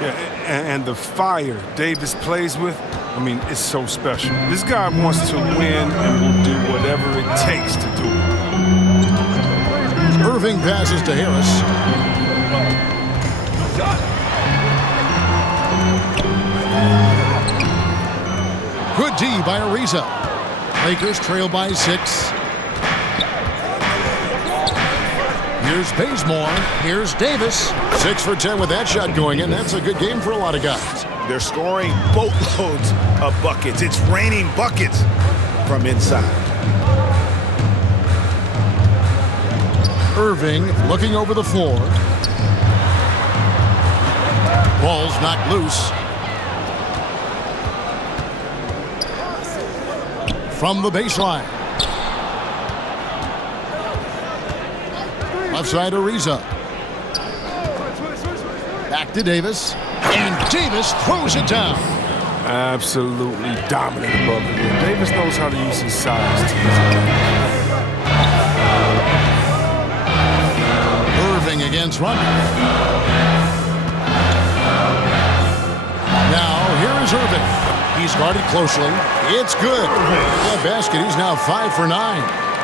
Yeah, and the fire Davis plays with, I mean, it's so special. This guy wants to win and will do whatever it takes to do it. Irving passes to Harris. Good D by Ariza. Lakers trail by 6. Here's Bazemore. Here's Davis. 6 for 10 with that shot going in. That's a good game for a lot of guys. They're scoring boatloads of buckets. It's raining buckets from inside. Irving looking over the floor. Ball's knocked loose. From the baseline. Left side Ariza. Back to Davis. And Davis throws it down. Absolutely dominant above the rim. Davis knows how to use his size to his advantage. Irving against Rondo. Now here is Irving. He's guarded closely. It's good. That basket, he's now 5 for 9.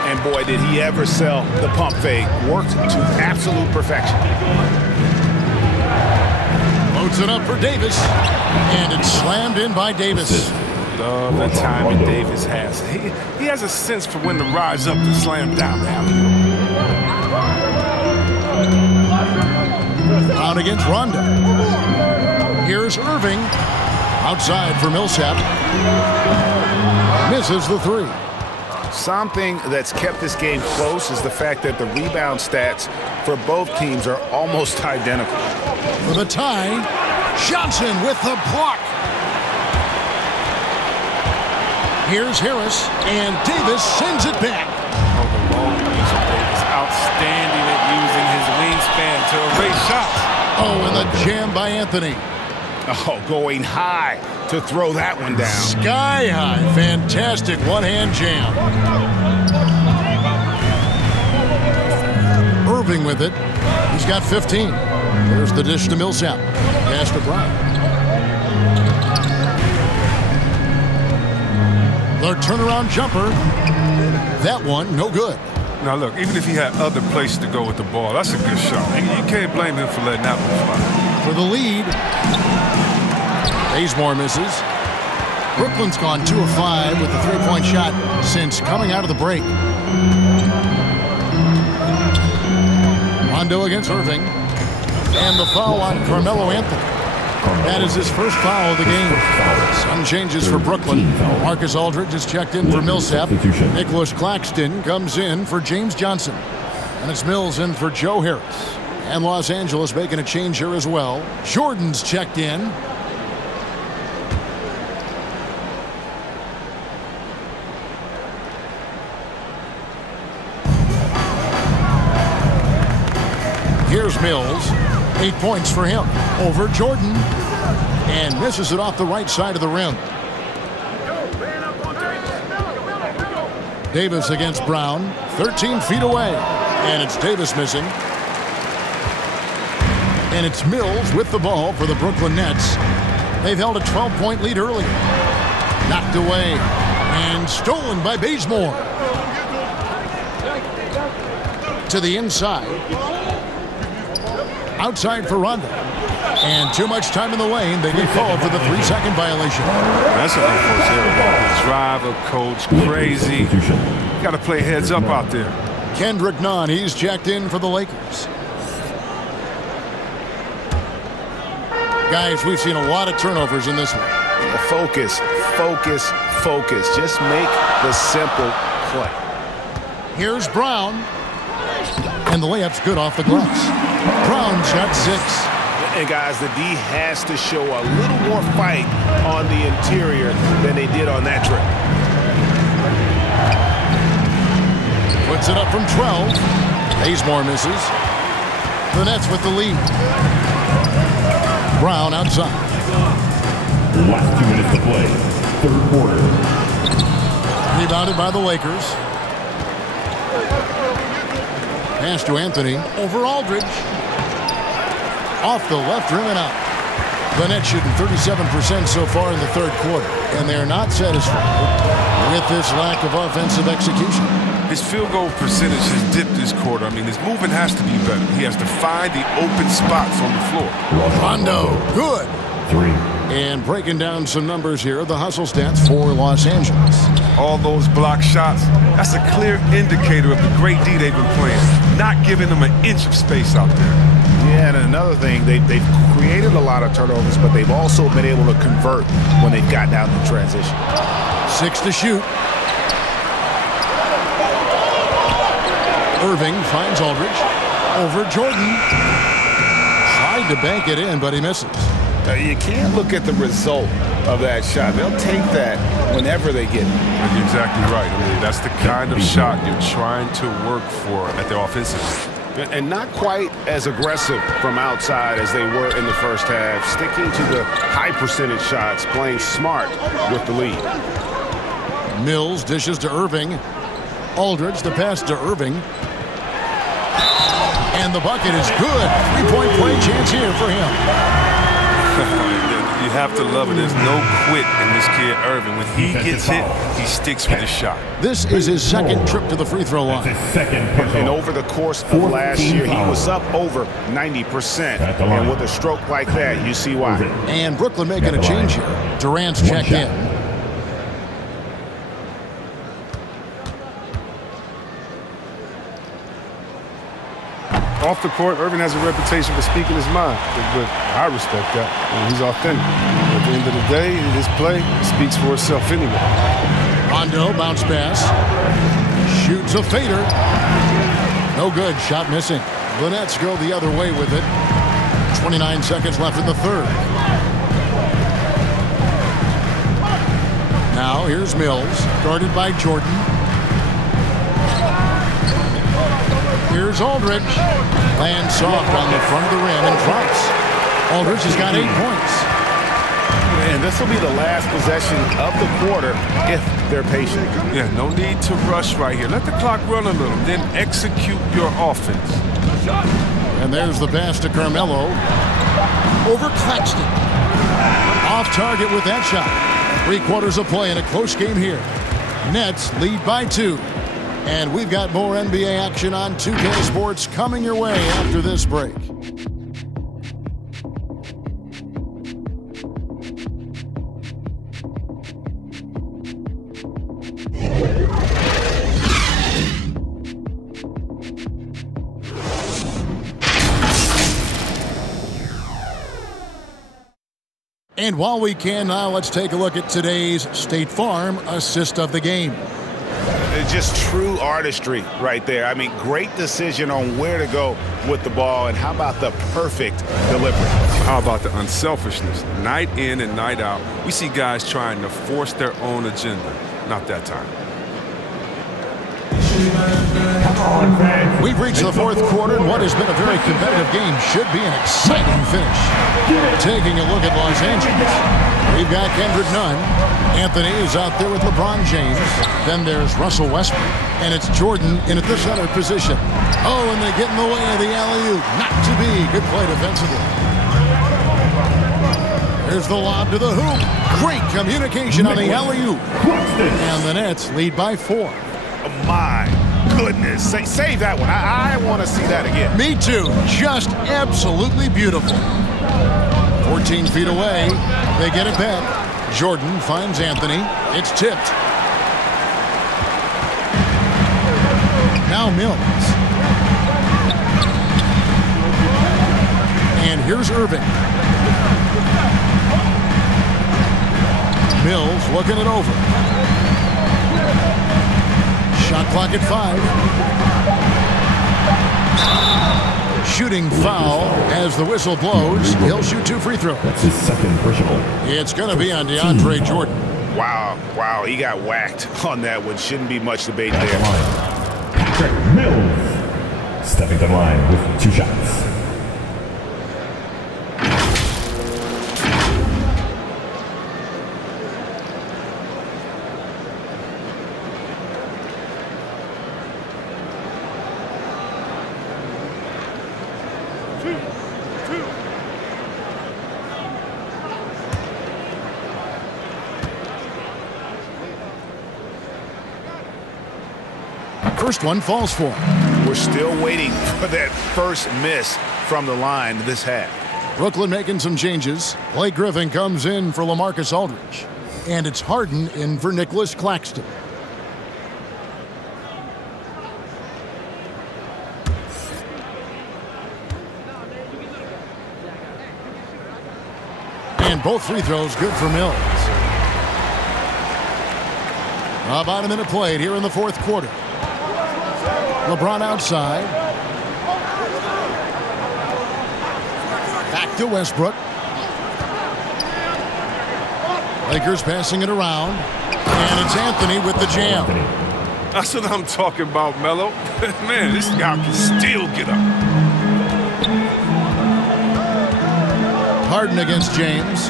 And boy, did he ever sell the pump fake. Worked to absolute perfection. Loads it up for Davis. And it's slammed in by Davis. Love the timing Davis has. He has a sense for when to rise up and slam down the alley. Out against Rondo. Here's Irving. Outside for Millsap. Misses the 3. Something that's kept this game close is the fact that the rebound stats for both teams are almost identical. For the tie, Johnson with the block. Here's Harris, and Davis sends it back. Oh, the long piece of Davis. Outstanding at using his wingspan to erase shots. Oh, and the jam by Anthony. Oh, going high to throw that one down. Sky high. Fantastic one-hand jam. Irving with it. He's got 15. There's the dish to Millsap. Pass to Brown. The turnaround jumper. That one, no good. Now, look, even if he had other places to go with the ball, that's a good shot. You can't blame him for letting that one fly. For the lead. Bazemore misses. Brooklyn's gone 2 of 5 with the 3-point shot since coming out of the break. Rondo against Irving. And the foul on Carmelo Anthony. That is his first foul of the game. Some changes for Brooklyn. Marcus Aldridge is checked in for Millsap. Nicholas Claxton comes in for James Johnson. And it's Mills in for Joe Harris. And Los Angeles making a change here as well. Jordan's checked in. Here's Mills. 8 points for him. Over Jordan. And misses it off the right side of the rim. Davis against Brown. 13 feet away. And it's Davis missing. And it's Mills with the ball for the Brooklyn Nets. They've held a 12-point lead early. Knocked away. And stolen by Bazemore. To the inside. Outside for Rondo. And too much time in the lane. They get called for the 3-second violation. That's an unforced driver, coach, crazy. Got to play heads up out there. Kendrick Nunn, he's checked in for the Lakers. Guys, we've seen a lot of turnovers in this one. Focus, focus, focus. Just make the simple play. Here's Brown. And the layup's good off the glass. Brown's got 6. And guys, the D has to show a little more fight on the interior than they did on that trip. Puts it up from 12. Bazemore misses. The Nets with the lead. Brown outside. Last 2 minutes to play. Third quarter. Rebounded by the Lakers. Pass to Anthony. Over Aldridge. Off the left rim and out. The Nets shooting 37% so far in the third quarter. And they're not satisfied with this lack of offensive execution. His field goal percentage has dipped this quarter. I mean, his movement has to be better. He has to find the open spots on the floor. Rondo, good. 3. And breaking down some numbers here, the hustle stats for Los Angeles. All those block shots, that's a clear indicator of the great D they've been playing. Not giving them an inch of space out there. Yeah, and another thing, they've created a lot of turnovers, but they've also been able to convert when they've gotten out in transition. 6 to shoot. Irving finds Aldridge. Over Jordan. Tried to bank it in, but he misses. You can't look at the result of that shot. They'll take that whenever they get it. You're exactly right. I mean, that's the kind of shot you're trying to work for at the offensive. And not quite as aggressive from outside as they were in the first half. Sticking to the high percentage shots, playing smart with the lead. Mills dishes to Irving. Aldridge, the pass to Irving. And the bucket is good. 3-point play chance here for him. You have to love it. There's no quit in this kid, Irving. When he gets hit, he sticks with his shot. This is his second trip to the free throw line. And over the course of last year, he was up over 90%. And with a stroke like that, you see why. And Brooklyn making a change here. Durant's checked in. Off the court, Irving has a reputation for speaking his mind, but I respect that. He's authentic. At the end of the day, his play speaks for itself anyway. Rondo, bounce pass. Shoots a fader. No good, shot missing. The Nets go the other way with it. 29 seconds left in the third. Now here's Mills, guarded by Jordan. Here's Aldridge. Lands soft on the front of the rim and drops. Aldridge has got 8 points. And this will be the last possession of the quarter if they're patient. Yeah, no need to rush right here. Let the clock run a little, then execute your offense. And there's the pass to Carmelo. Over Claxton. Off target with that shot. 3 quarters of play in a close game here. Nets lead by 2. And we've got more NBA action on 2K Sports coming your way after this break. And while we can now, let's take a look at today's State Farm assist of the game. It's just true artistry right there. I mean, great decision on where to go with the ball, and how about the perfect delivery? How about the unselfishness? Night in and night out, we see guys trying to force their own agenda. Not that time. We've reached the fourth quarter, and what has been a very competitive game should be an exciting finish. Taking a look at Los Angeles, we've got Kendrick Nunn. Anthony is out there with LeBron James. Then there's Russell Westbrook, and it's Jordan in at the center position. Oh, and they get in the way of the alley-oop. Not to be. Good play defensively. Here's the lob to the hoop. Great communication on the alley-oop. And the Nets lead by 4. Oh, my goodness. Save that one. I want to see that again. Me too. Just absolutely beautiful. 14 feet away. They get it back. Jordan finds Anthony. It's tipped. Now Mills. And here's Irving. Mills looking it over. Shot clock at 5. Shooting foul as the whistle blows. He'll shoot 2 free throws. That's his second personal. It's going to be on DeAndre Jordan. Wow, he got whacked on that one. Shouldn't be much debate there. Patrick Mills stepping to the line with 2 shots. First one falls for him. We're still waiting for that first miss from the line this half. Brooklyn making some changes. Blake Griffin comes in for LaMarcus Aldridge. And it's Harden in for Nicholas Claxton. And both free throws good for Mills. About a minute played here in the fourth quarter. LeBron outside. Back to Westbrook. Lakers passing it around. And it's Anthony with the jam. That's what I'm talking about, Melo. Man, this guy can still get up. Harden against James.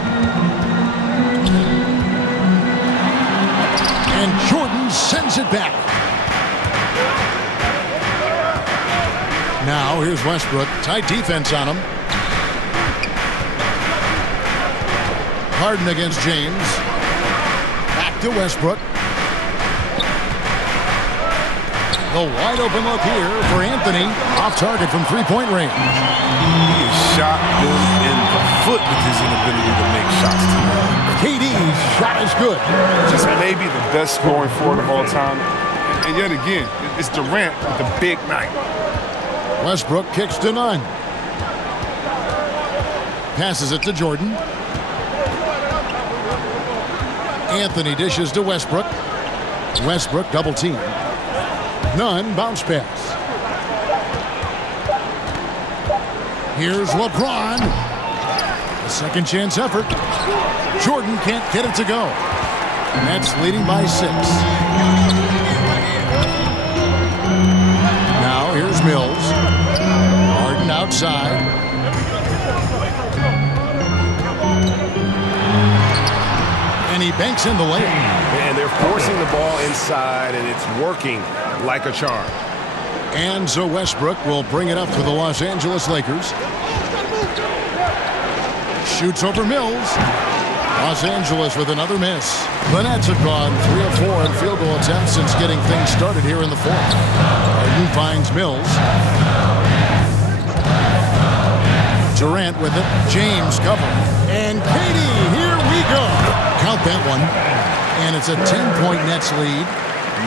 And Jordan sends it back. Now here's Westbrook. Tight defense on him. Harden against James. Back to Westbrook. The wide open look here for Anthony. Off target from three-point range. He is shot good in the foot with his inability to make shots tonight. KD's shot is good. Just maybe the best scoring forward of all time. And yet again, it's Durant with the big night. Westbrook kicks to Nunn. Passes it to Jordan. Anthony dishes to Westbrook. Westbrook double team. Nunn bounce pass. Here's LeBron. A second chance effort. Jordan can't get it to go. Nets leading by 6. Now here's Mills. Harden outside. And he banks in the layup. And they're forcing the ball inside, and it's working like a charm. And so Westbrook will bring it up for the Los Angeles Lakers. Shoots over Mills. Los Angeles with another miss. The Nets have gone 3 of 4 in field goal attempts since getting things started here in the fourth. Harden finds Mills. Durant with it. James covering. And Katie, here we go. Count that one. And it's a 10-point Nets lead.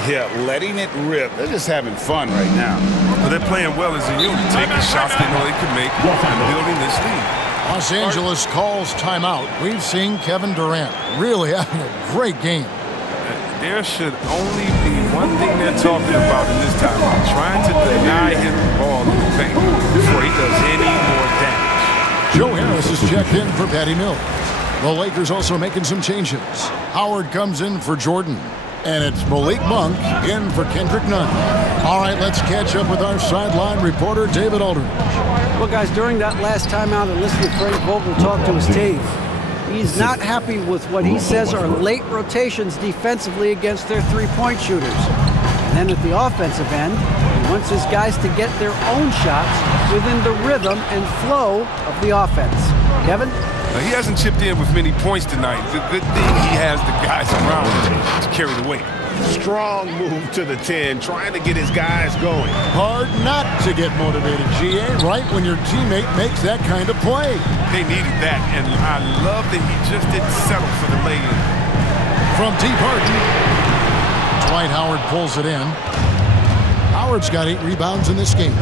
Yeah, letting it rip. They're just having fun right now. Well, they're playing well as a unit, taking shots they know they can make and building this lead. Los Angeles calls timeout. We've seen Kevin Durant really having a great game. There should only be one thing they're talking about in this timeout, trying to deny him the ball in the paint before he does any more damage. Joe Harris is checked in for Patty Mills. The Lakers also making some changes. Howard comes in for Jordan. And it's Malik Monk in for Kendrick Nunn. All right, let's catch up with our sideline reporter, David Aldridge. Well, guys, during that last timeout and listening to Frank Vogel talk to his team, he's not happy with what he says are late rotations defensively against their three-point shooters. And then at the offensive end, he wants his guys to get their own shots within the rhythm and flow of the offense. Kevin? He hasn't chipped in with many points tonight. It's a good thing he has the guys around him to carry the weight. Strong move to the 10, trying to get his guys going. Hard not to get motivated, GA, right when your teammate makes that kind of play. They needed that, and I love that he just didn't settle for the lay-in. From deep Harden, Dwight Howard pulls it in. Howard's got 8 rebounds in this game.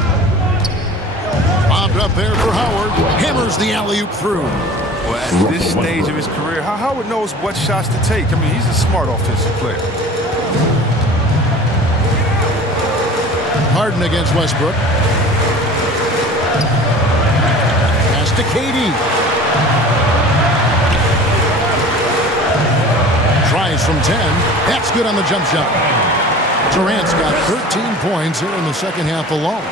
Bobbed up there for Howard. Hammers the alley-oop through. Well, at this stage of his career, Howard knows what shots to take. I mean, he's a smart offensive player. Harden against Westbrook. Pass to KD. Tries from 10. That's good on the jump shot. Durant's got 13 points here in the second half alone.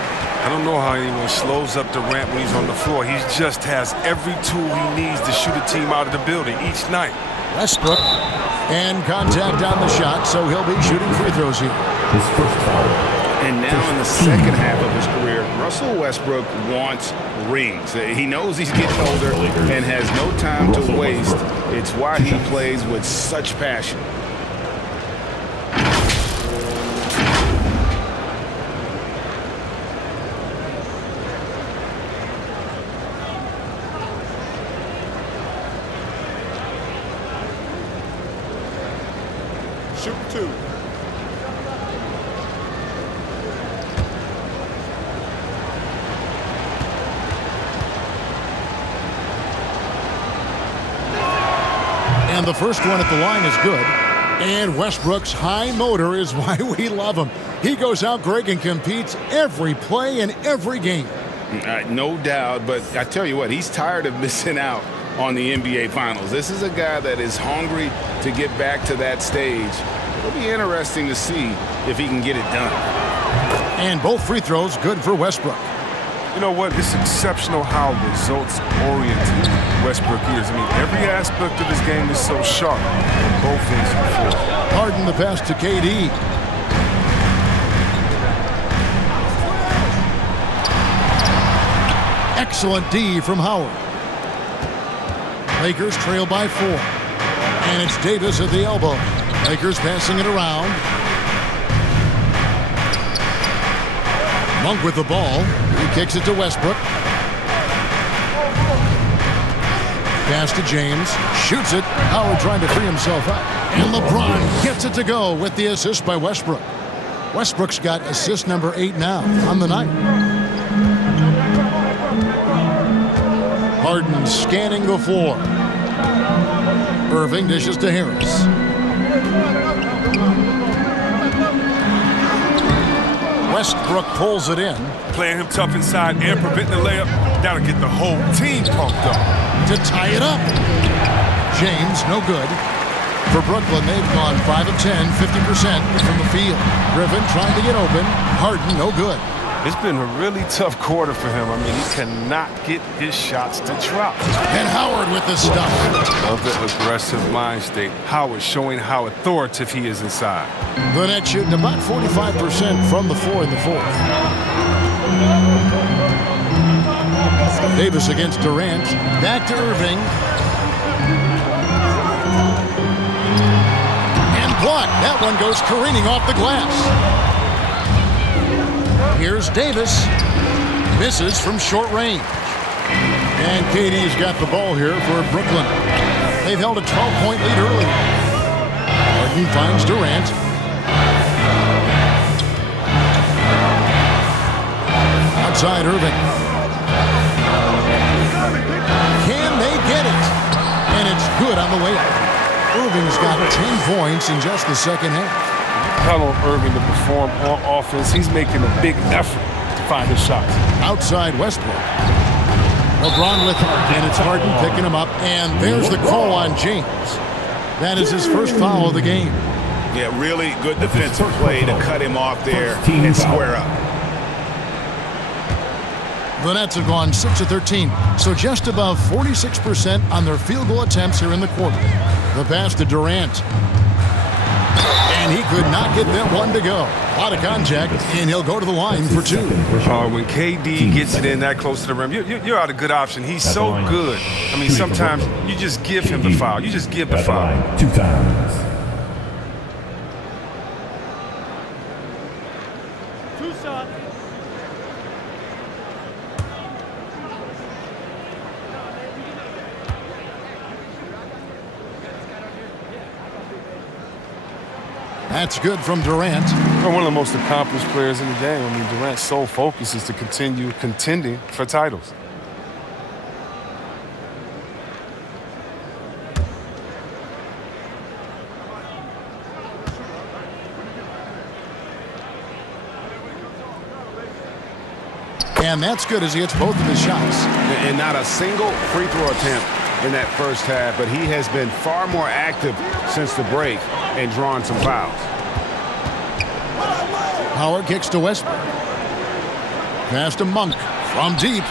I don't know how anyone slows up Durant when he's on the floor. He just has every tool he needs to shoot a team out of the building each night. Westbrook. And contact on the shot, so he'll be shooting free throws here. His first foul. And now in the second half of his career, Russell Westbrook wants rings. He knows he's getting older and has no time to waste. It's why he plays with such passion. Shoot 2. And the first one at the line is good. And Westbrook's high motor is why we love him. He goes out, Greg, and competes every play in every game. No doubt, but I tell you what, he's tired of missing out on the NBA Finals. This is a guy that is hungry to get back to that stage. It'll be interesting to see if he can get it done. And both free throws good for Westbrook. You know what? It's exceptional how results-oriented Westbrook is. I mean, every aspect of his game is so sharp on both ends of the floor. Harden the pass to KD. Excellent D from Howard. Lakers trail by 4. And it's Davis at the elbow. Lakers passing it around. Monk with the ball. He kicks it to Westbrook. Pass to James. Shoots it. Howard trying to free himself up. And LeBron gets it to go with the assist by Westbrook. Westbrook's got assist number 8 now on the night. Harden scanning the floor. Irving dishes to Harris. Westbrook pulls it in. Playing him tough inside and preventing the layup. That'll get the whole team pumped up. To tie it up. James, no good. For Brooklyn, they've gone 5 of 10, 50% from the field. Griffin trying to get open. Harden, no good. It's been a really tough quarter for him. I mean, he cannot get his shots to drop. And Howard with the stuff. Love the aggressive mind state. Howard showing how authoritative he is inside. The net shooting about 45% from the floor in the fourth. Davis against Durant. Back to Irving. And blocked. That one goes careening off the glass. Here's Davis. Misses from short range. And KD's got the ball here for Brooklyn. They've held a 12-point lead early. Harden finds Durant. Outside Irving. good on the layup. Irving's got 10 points in just the second half. Count on Irving to perform on offense. He's making a big effort to find his shots. Outside Westbrook. LeBron with him, and it's Harden picking him up. And there's the call on James. That is his first foul of the game. Yeah, really good defensive play to cut him off there and square up. The Nets have gone 6 of 13, so just above 46% on their field goal attempts here in the quarter. The pass to Durant. And he could not get that one to go. A lot of contact, and he'll go to the line for 2. When KD gets it in that close to the rim, you're out a good option. He's so good. I mean, sometimes you just give him the foul. You just give the foul. 2 times. That's good from Durant. One of the most accomplished players in the game. I mean, Durant's sole focus is to continue contending for titles. And that's good as he hits both of his shots. And not a single free throw attempt in that first half, but he has been far more active since the break and drawn some fouls. Howard kicks to Westbrook. Pass to Monk from deep.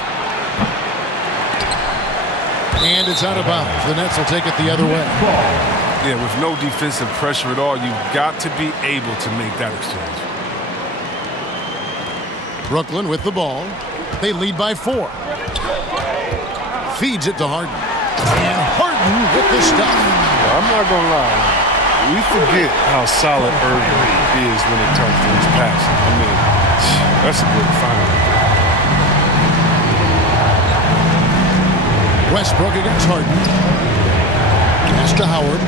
And it's out of bounds. The Nets will take it the other way. Yeah, with no defensive pressure at all, you've got to be able to make that exchange. Brooklyn with the ball. They lead by 4. Feeds it to Harden. And Harden with the stop. I'm not going to lie. We forget how solid Irving is when it comes to his passing. I mean, that's a good find. Westbrook against Harden. Pass to Howard.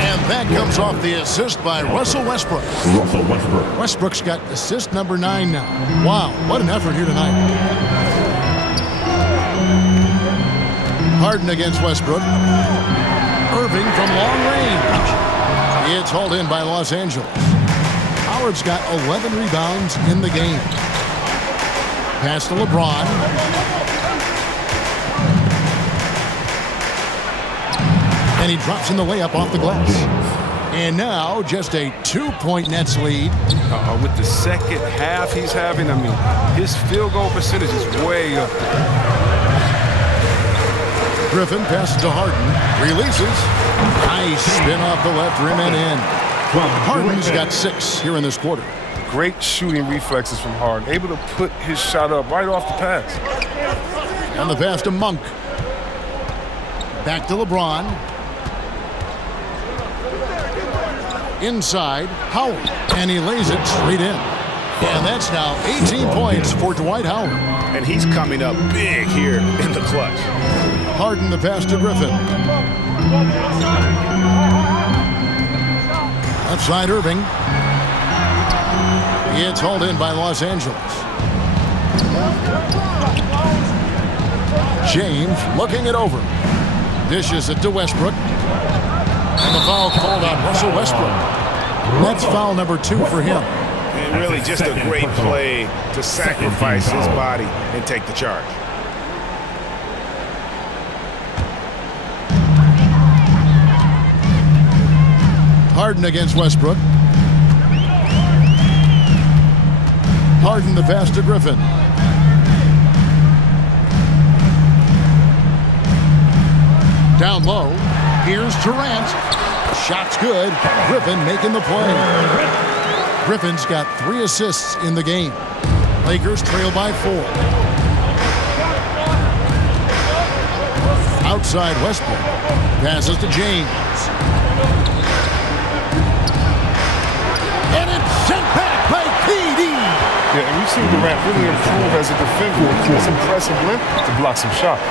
And that comes off the assist by Russell Westbrook. Westbrook's got assist number 9 now. Wow, what an effort here tonight. Harden against Westbrook. Irving from long range. It's hauled in by Los Angeles. Howard's got 11 rebounds in the game. Pass to LeBron. And he drops in the layup off the glass. And now just a 2-point Nets lead. With the second half he's having, I mean, his field goal percentage is way up. Griffin passes to Harden. Releases. Nice spin off the left rim and in. Harden's got 6 here in this quarter. Great shooting reflexes from Harden. Able to put his shot up right off the pass. And the pass to Monk. Back to LeBron. Inside, Howard. And he lays it straight in. And that's now 18 points for Dwight Howard. And he's coming up big here in the clutch. Harden the pass to Griffin. Outside Irving. It's hauled in by Los Angeles. James looking it over. Dishes it to Westbrook. And the foul called on Russell Westbrook. That's foul number 2 for him. And really just a great play to sacrifice his body and take the charge. Harden against Westbrook. Harden the pass to Griffin. Down low. Here's Durant. Shot's good. Griffin making the play. Griffin's got 3 assists in the game. Lakers trail by 4. Outside Westbrook. Passes to James. And it's sent back by KD. Yeah, and we've seen Durant really improve as a defender. It's impressive length to block some shots.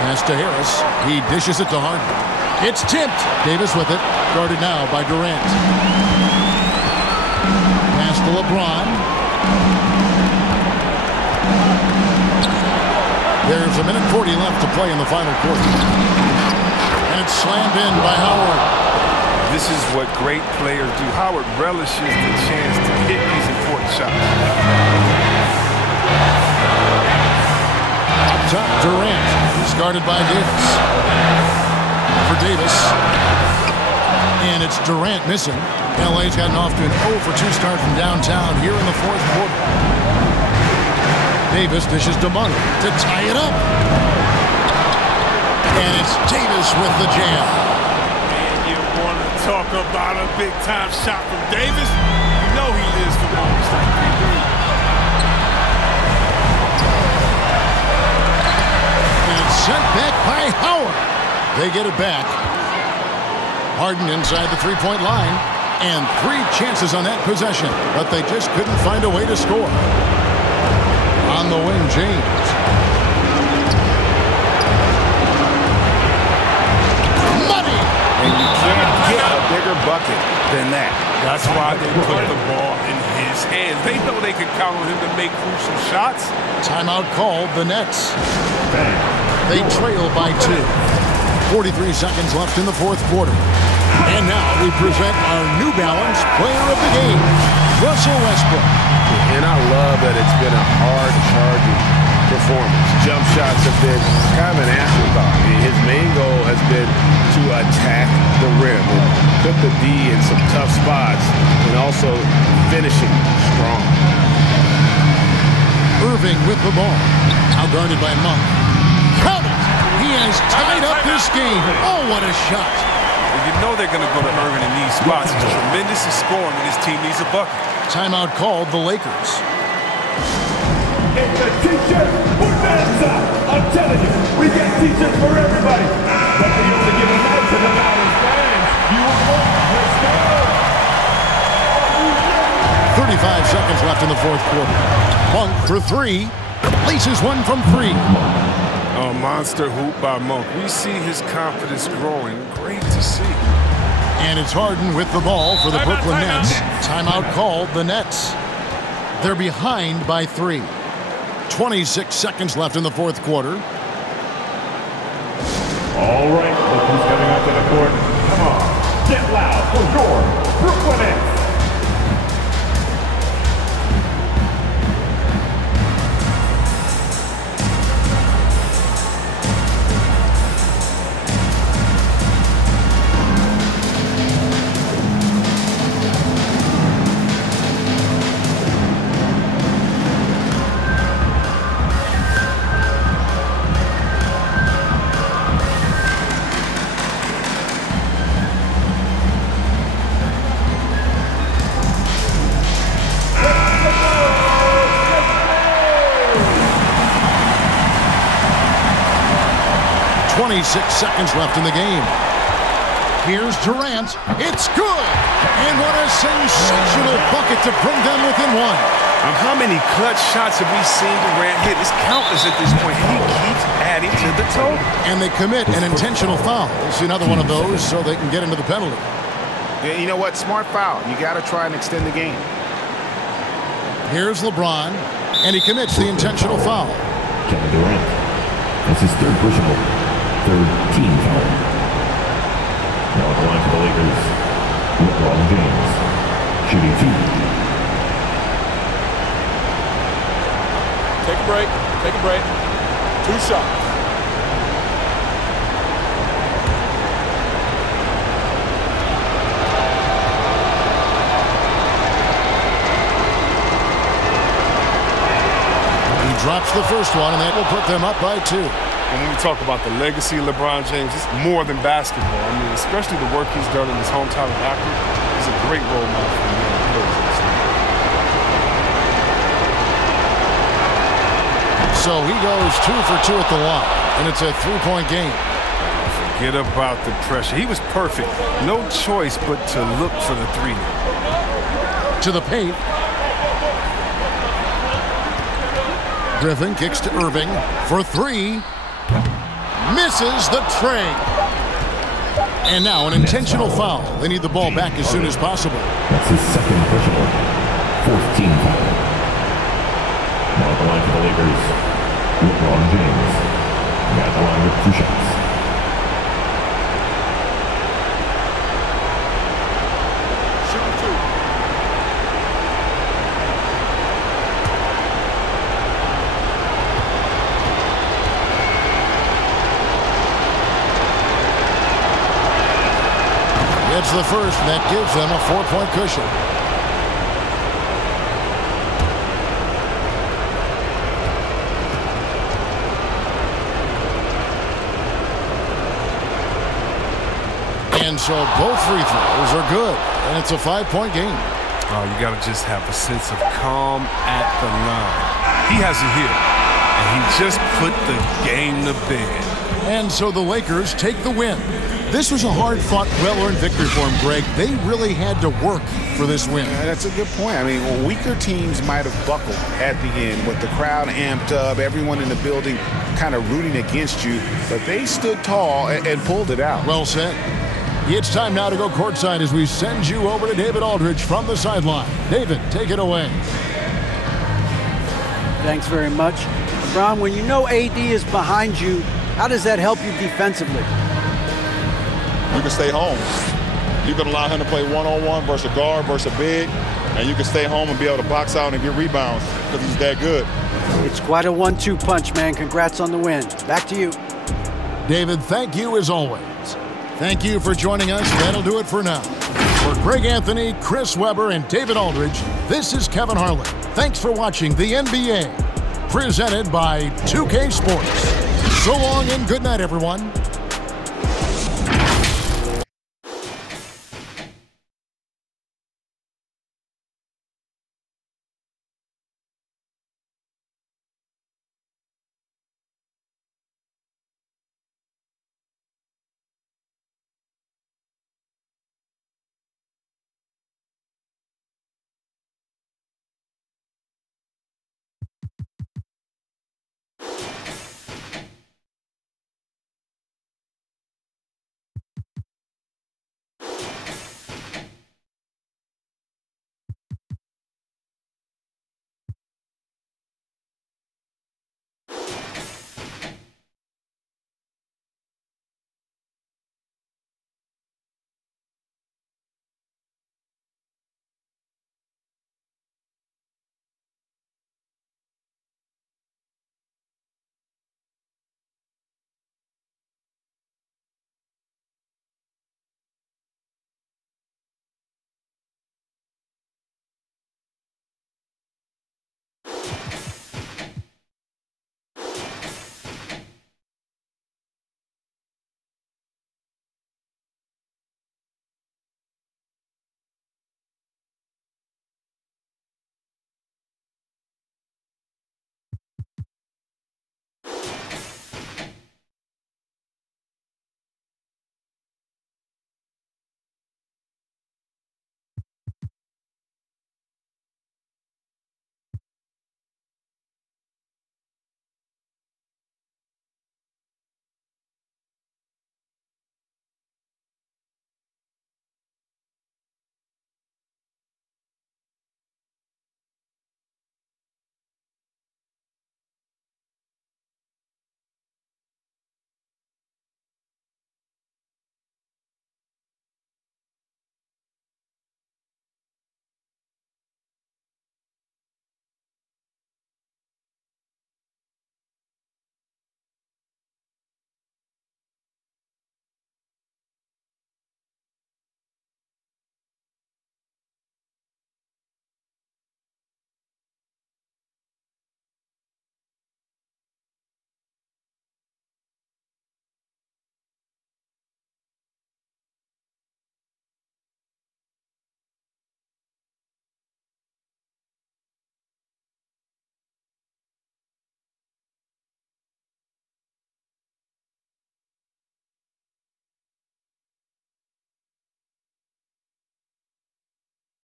Pass to Harris. He dishes it to Harden. It's tipped. Davis with it. Guarded now by Durant. Pass to LeBron. There's a minute 40 left to play in the final quarter. And it's slammed in by Howard. This is what great players do. Howard relishes the chance to hit these important shots. Up top, Durant. He's guarded by Davis. For Davis. And it's Durant missing. LA's gotten off to an 0-for-2 start from downtown here in the fourth quarter. Davis dishes to Monk to tie it up. And it's Davis with the jam. And you want to talk about a big-time shot from Davis? You know he lives for moments like that. And it's sent back by Howard. They get it back. Harden inside the three-point line. And 3 chances on that possession, but they just couldn't find a way to score. On the wing, James. Money! And you can't get a bigger bucket than that. That's why they put the ball in his hands. They know they can count on him to make crucial shots. Timeout called, the Nets. They trail by 2. 43 seconds left in the fourth quarter. And now we present our New Balance player of the game, Russell Westbrook. And I love that it's been a hard-charging performance. Jump shots have been kind of an afterthought. His main goal has been to attack the rim and put the D in some tough spots and also finishing strong. Irving with the ball. Now guarded by Monk. Count it! He has tied up this game. Oh, what a shot. You know they're going to go to Irving in these spots. He's tremendous in scoring, and his team needs a bucket. Timeout called, the Lakers. It's a t-shirt for Mensa. I'm telling you, we got t-shirts for everybody. But they only give them out to the loudest fans. You want? Let's go. 35 seconds left in the fourth quarter. Monk for 3. Laces one from 3. A monster hoop by Monk. We see his confidence growing. Great to see. And it's Harden with the ball for the Brooklyn Nets. Timeout called, the Nets. They're behind by 3. 26 seconds left in the fourth quarter. All right, look who's coming out to the court. Come on, get loud for your Brooklyn Nets. Seconds left in the game. Here's Durant. It's good! And what a sensational bucket to bring them within 1. How many clutch shots have we seen Durant hit? It's countless at this point. He keeps adding to the total. And they commit an intentional foul. We'll see another one of those so they can get into the penalty. Yeah, you know what? Smart foul. You got to try and extend the game. Here's LeBron, and he commits the intentional foul. Kevin Durant. That's his third personal. Third team foul. Now at the line for the Lakers, LeBron James, shooting 2. Take a break. Take a break. 2 shots. He drops the first one, and that will put them up by 2. And when we talk about the legacy of LeBron James, it's more than basketball. I mean, especially the work he's done in his hometown of Akron. He's a great role model for young players. So he goes 2 for 2 at the line, and it's a 3-point game. Forget about the pressure. He was perfect. No choice but to look for the 3. To the paint. Griffin kicks to Irving for 3. Misses the tray. And now an intentional foul. They need the ball back as soon as possible. That's his second personal. 4th team foul. Now at the line for the Lakers, LeBron James. the line with 2 shots. It's the first, and that gives them a 4-point cushion. And so both free throws are good, and it's a 5-point game. Oh, you got to just have a sense of calm at the line. He has it here, and he just put the game to bed. And so the Lakers take the win. This was a hard-fought, well-earned victory for them, Greg. They really had to work for this win. That's a good point. I mean, weaker teams might have buckled at the end with the crowd amped up, everyone in the building kind of rooting against you, but they stood tall and pulled it out. Well said. It's time now to go courtside as we send you over to David Aldridge from the sideline. David, take it away. Thanks very much. LeBron, when you know AD is behind you, how does that help you defensively? You can stay home. You can allow him to play one-on-one versus a guard versus a big, and you can stay home and be able to box out and get rebounds because he's that good. It's quite a 1-2 punch, man. Congrats on the win. Back to you. David, thank you as always. Thank you for joining us. That'll do it for now. For Greg Anthony, Chris Webber, and David Aldridge, this is Kevin Harlan. Thanks for watching the NBA, presented by 2K Sports. So long and good night, everyone.